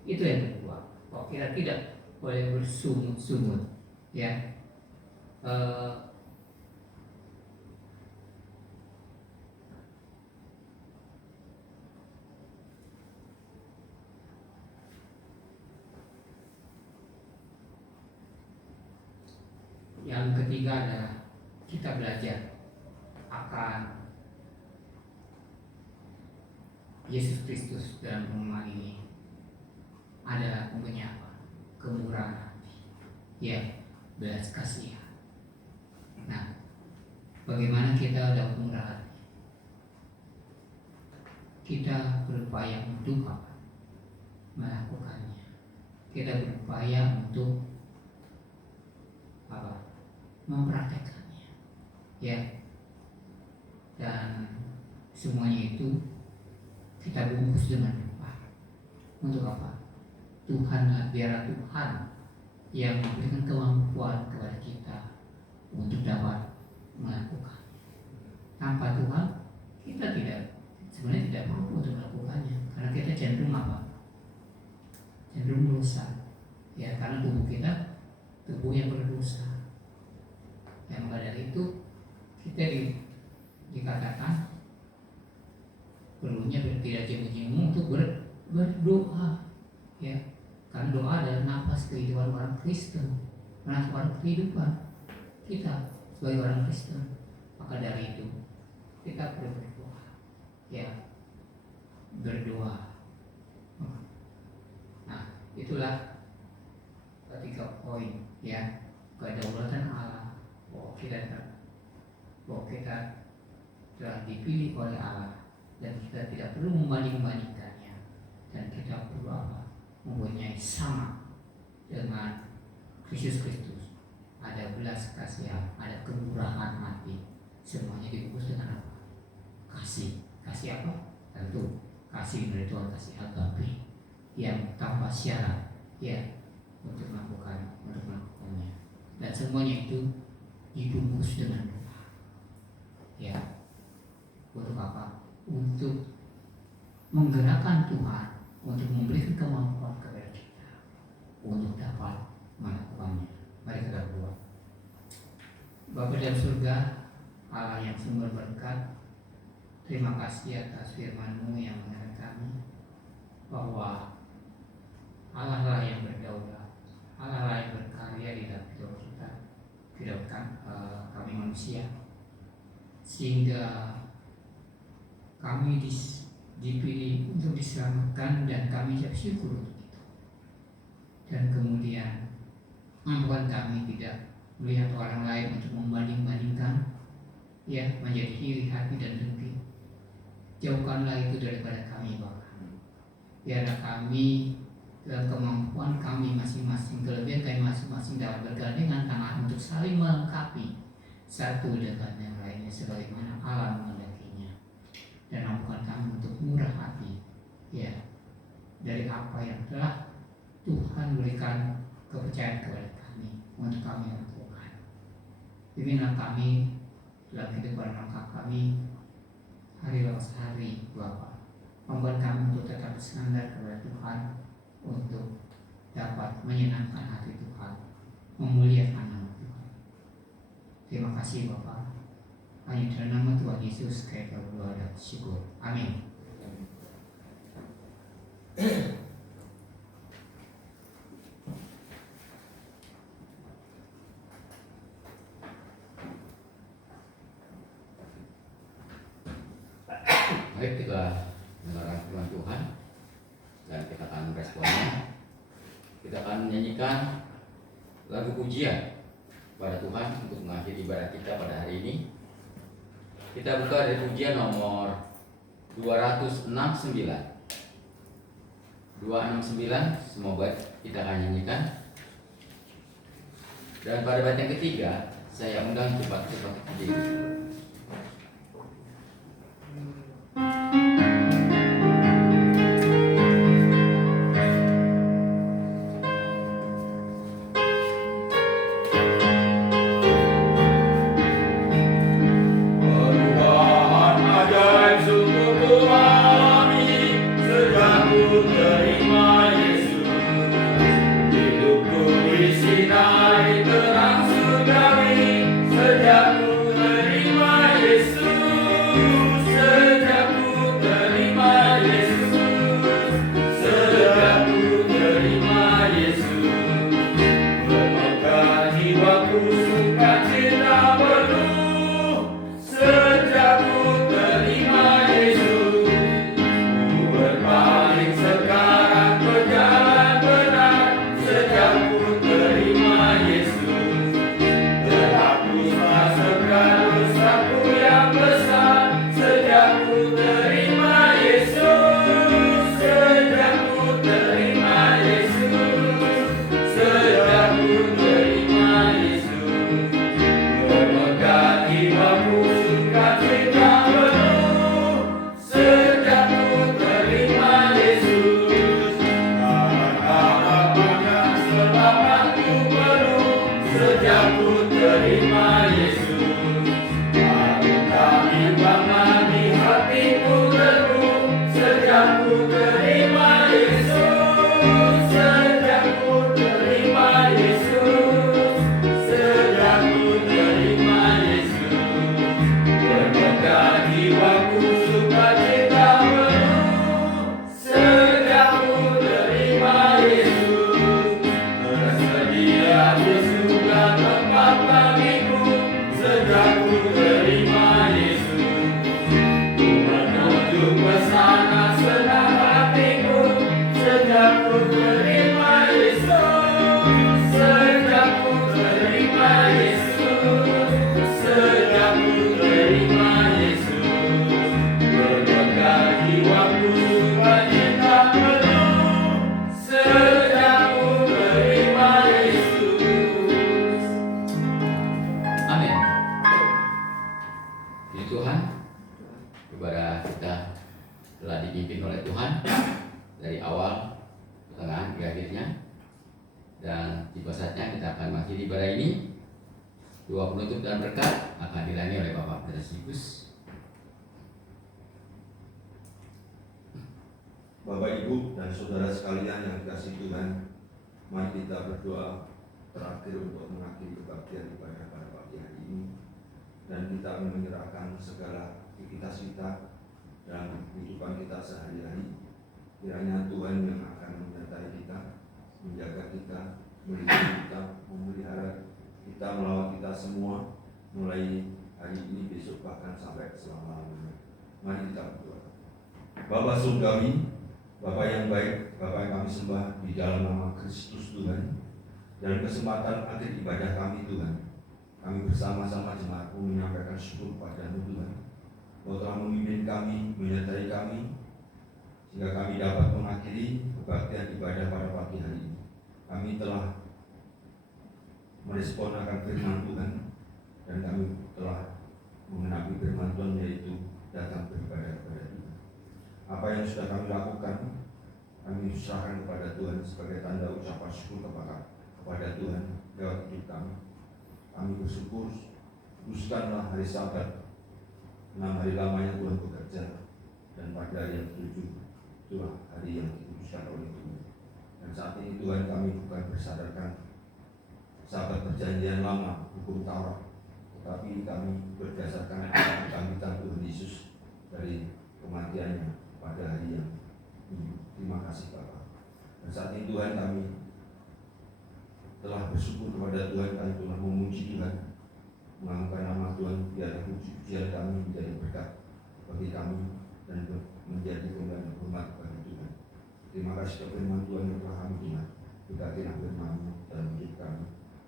Itu yang kedua. Kok kita tidak boleh bersungut-sungut, ya. Yang ketiga adalah kita belajar akan Yesus Kristus dalam rumah ini ada mempunyai apa? Kemurahan hati, ya, belas kasihan. Nah, bagaimana kita dapat kemurahan hati? Kita berupaya untuk apa? Melakukannya. Kita berupaya untuk apa? Mempraktekannya, ya. Dan semuanya itu kita bungkus dengan doa. Untuk apa? Biarlah Tuhan yang memberikan kemampuan kepada kita untuk dapat melakukan. Tanpa Tuhan kita sebenarnya tidak mampu untuk melakukannya, karena kita cenderung apa? Cenderung dosa, ya, karena tubuh kita tubuh yang berdosa. Yang maka dari itu kita dikatakan perlunya tidak jemu-jemu untuk berdoa, ya, karena doa adalah nafas kehidupan orang Kristen, nafas kehidupan kita sebagai orang Kristen. Maka dari itu kita perlu berdoa, ya, berdoa. Nah, itulah ketiga poin, ya, kedaulatan Allah, bahwa kita telah dipilih oleh Allah dan kita tidak perlu membanding-bandingkannya, dan kita perlu apa? Mempunyai sama dengan Kristus. Ada belas kasihan, ada kemurahan hati, semuanya dibungkus dengan apa? Kasih apa? Tentu kasih dari Tuhan, kasih agape yang tanpa syarat, ya, untuk melakukannya. Dan semuanya itu dibungkus dengan doa, ya. Untuk apa? Untuk menggerakkan Tuhan, untuk memberikan kemampuan kepada kita untuk dapat melakukannya. Mari kita berdoa. Bapa dalam surga, Allah yang sumber berkat, terima kasih atas firman-Mu yang mengajar kami bahwa Allah lah yang berdaulat, Allah lah yang berkarya di dalam hidup kita, tidak kami manusia, sehingga kami dipilih untuk diselamatkan dan kami bersyukur untuk itu. Dan kemudian mampukan kami tidak melihat orang lain untuk membanding-bandingkan, ya, menjadi iri hati dan dengki. Jauhkanlah itu daripada kami, Bapa. Biarlah kami dalam kemampuan kami masing-masing, kelebihan kami masing-masing dapat bergandengan tangan untuk saling melengkapi satu dengan yang lainnya sebagaimana Allah menghendakinya. Dan mampukan kami untuk murah hati, ya, dari apa yang telah Tuhan berikan kepercayaan kepada kami untuk kami lakukan. Bimbinglah kami dalam kehidupan langkah kami hari lepas hari, Bapa. Membuat kami untuk tetap bersandar kepada Tuhan, untuk dapat menyenangkan hati Tuhan, memuliakan nama Tuhan. Terima kasih Bapa. Hanya dalam nama Tuhan Yesus kami berdoa dan syukur. Amin. Baik, kita mendengarkan firman Tuhan dan kita akan meresponnya. Kita akan menyanyikan lagu pujian kepada Tuhan untuk mengakhiri ibadah kita pada hari ini. Kita buka dari pujian nomor 269. 269, semoga kita akan nyanyikan. Dan pada bait yang ketiga, saya undang cepat-cepat berdiri. karena kita telah dipimpin oleh Tuhan dari awal, pertengahan, hingga akhirnya. Dan tiba saatnya kita akan mengakhiri ibadah ini. Doa penutup dan berkat akan dilayani oleh Bapak Petrus. Bapak, Ibu, dan saudara sekalian yang dikasihi Tuhan, mari kita berdoa terakhir untuk mengakhiri kebaktian ibadah pada pagi hari ini, dan kita menyerahkan segala aktivitas kita dan kehidupan kita sehari-hari. Kiranya Tuhan yang akan menyertai kita, menjaga kita, melindungi kita, memelihara kita, melawat kita semua, mulai hari ini, besok, bahkan sampai selama-lamanya. Mari kita berdoa. Bapa surgawi, Bapa yang baik, Bapa yang kami sembah di dalam nama Kristus Tuhan, dalam kesempatan akhir ibadah kami Tuhan, kami bersama-sama jemaat-Mu menyampaikan syukur pada-Mu Tuhan. Kau telah memimpin kami, menyertai kami, sehingga kami dapat mengakhiri kebaktian ibadah pada pagi hari ini. Kami telah merespon akan firman Tuhan, dan kami telah mengenapi firman Tuhan, yaitu datang beribadah kepada Tuhan. Apa yang sudah kami lakukan, kami serahkan kepada Tuhan sebagai tanda ucapan syukur kepada Tuhan lewat hidup kami. Kami bersyukur, kuduskanlah hari Sabat, 6 hari lamanya Tuhan bekerja, dan pada hari yang ke-7 itulah hari yang dikuduskan oleh Tuhan. Dan saat ini Tuhan, kami bukan bersadarkan Sabat perjanjian lama, hukum Taurat, tetapi kami berdasarkan kebangkitan Tuhan Yesus dari kematiannya pada hari yang ini. Terima kasih Bapak. Dan saat ini Tuhan, kami telah bersyukur kepada Tuhan, kami telah memuji Tuhan, mengangkat nama Tuhan, biarlah puji-pujian kami menjadi berkat bagi kami dan menjadi kembali hormat bagi Tuhan. Terima kasih kepada firman Tuhan yang telah kami dengar. Berkatilah firman-Mu dalam hidup kami,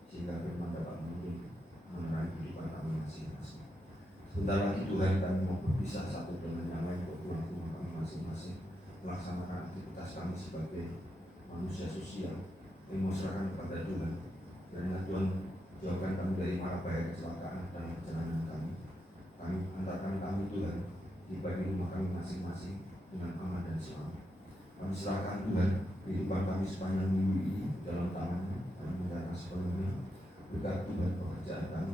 sehingga firman dapat menerangi kehidupan kami masing-masing. Sebentar lagi Tuhan, kami mau berpisah satu dengan yang lain ke rumah kami masing-masing, melaksanakan aktivitas kami sebagai manusia sosial, yang mau serahkan kepada Tuhan. Dan Tuhan, jauhkan kami dari mara bahaya kecelakaan dalam perjalanan kami. Kami antarkan kami Tuhan tiba di rumah kami masing-masing dengan aman dan selamat. Kami serahkan Tuhan kehidupan kami sepanjang minggu ini dalam tangan-Mu, dan mendatang sepenuhnya. Berkati Tuhan pekerjaan kami,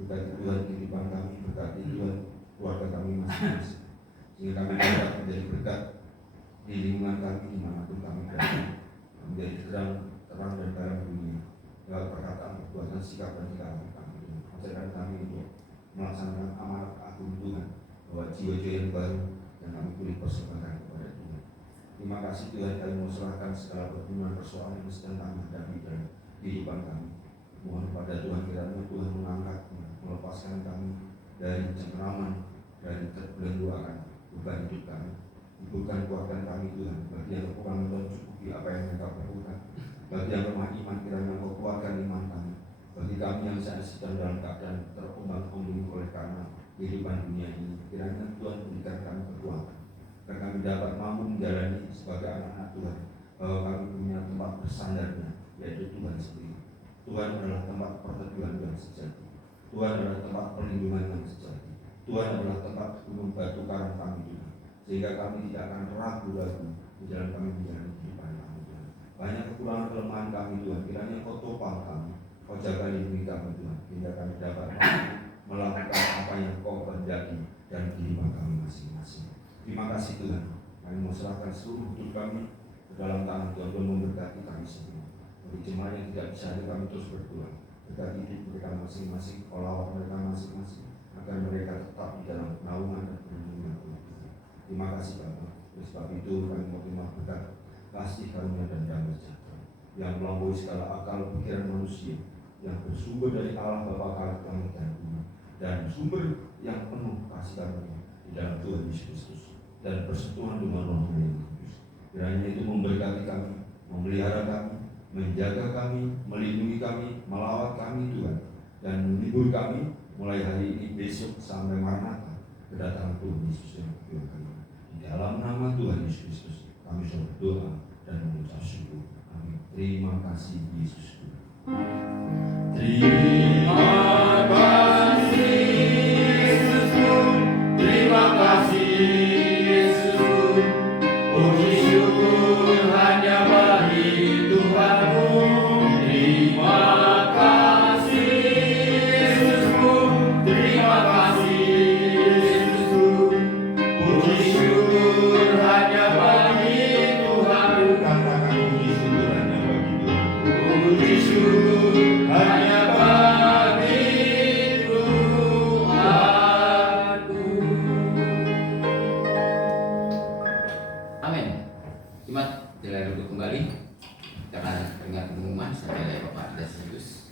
berkati Tuhan kehidupan kami, berkati Tuhan keluarga kami masing-masing, sehingga kami dapat menjadi berkat di lingkungan kami dimanapun kami berada, menjadi terang dan garam dunia lewat perkataan, perbuatan, sikap dan tindakan kami. Ajarkan kami untuk melaksanakan amanat agung Tuhan, bahwa jiwa-jiwa yang baru dan kami boleh persembahkan kepada Tuhan. Terima kasih Tuhan, kami mau serahkan segala persoalan yang sedang kami hadapi dalam kehidupan kami. Mohon kepada Tuhan, kiranya Tuhan mengangkat, melepaskan kami dari cengkeraman, dari terbelengguan beban hidup kami. Hidupkan kuatkan kami Tuhan, bagi yang kekurangan Tuhan cukupi apa yang mereka perlukan. Bagi yang lemah iman, kiranya Kau kuatkan iman kami. Bagi kami yang saat sedang dalam keadaan terombang-ambing oleh karena kehidupan dunia ini, kiranya Tuhan berikan kami kekuatan, agar kami dapat mampu menjalani sebagai anak-anak Tuhan, bahwa kami punya tempat bersandarnya, yaitu Tuhan sendiri. Tuhan adalah tempat perteduhan yang sejati. Tuhan adalah tempat perlindungan yang sejati. Tuhan adalah tempat gunung batu karang kami Tuhan, sehingga kami tidak akan ragu-ragu di dalam kami menjalani kehidupan kami Tuhan. Banyak kekurangan kelemahan kami Tuhan, kiranya Kau topang kami, Kau jaga lindungi kami Tuhan, sehingga kami dapat melakukan apa yang Kau kehendaki dalam kehidupan kami masing-masing. Terima kasih Tuhan, kami mau serahkan seluruh hidup kami ke dalam tangan Tuhan. Tuhan memberkati kami semua. Bagi jemaat yang tidak bisa hadir, kami terus berdoa, berkati hidup mereka masing-masing, olahraga mereka masing-masing, agar mereka tetap di dalam naungan dan perlindungan Tuhan. Terima kasih Bapak. Oleh sebab itu kami mau terima berkat kasih karunia dan damai sejahtera yang melampaui segala akal pikiran manusia, yang bersumber dari Allah Bapa Kala langit dan bumi, dan sumber yang penuh kasih karunia di dalam Tuhan Yesus Kristus dan persekutuan dengan Roh yang Kudus. Kiranya itu memberkati kami, memelihara kami, menjaga kami, melindungi kami, melawat kami Tuhan, dan menghibur kami mulai hari ini, besok sampai Maranatha kedatangan Tuhan Yesus yang kedua kali. Di dalam nama Tuhan Yesus Kristus kami berdoa dan mengucap syukur. Amin. Terima kasih Yesus. Terima kasih Yesusku, terima kasih lagi kita akan dengar pengumuman sampai dari Bapak Dasius.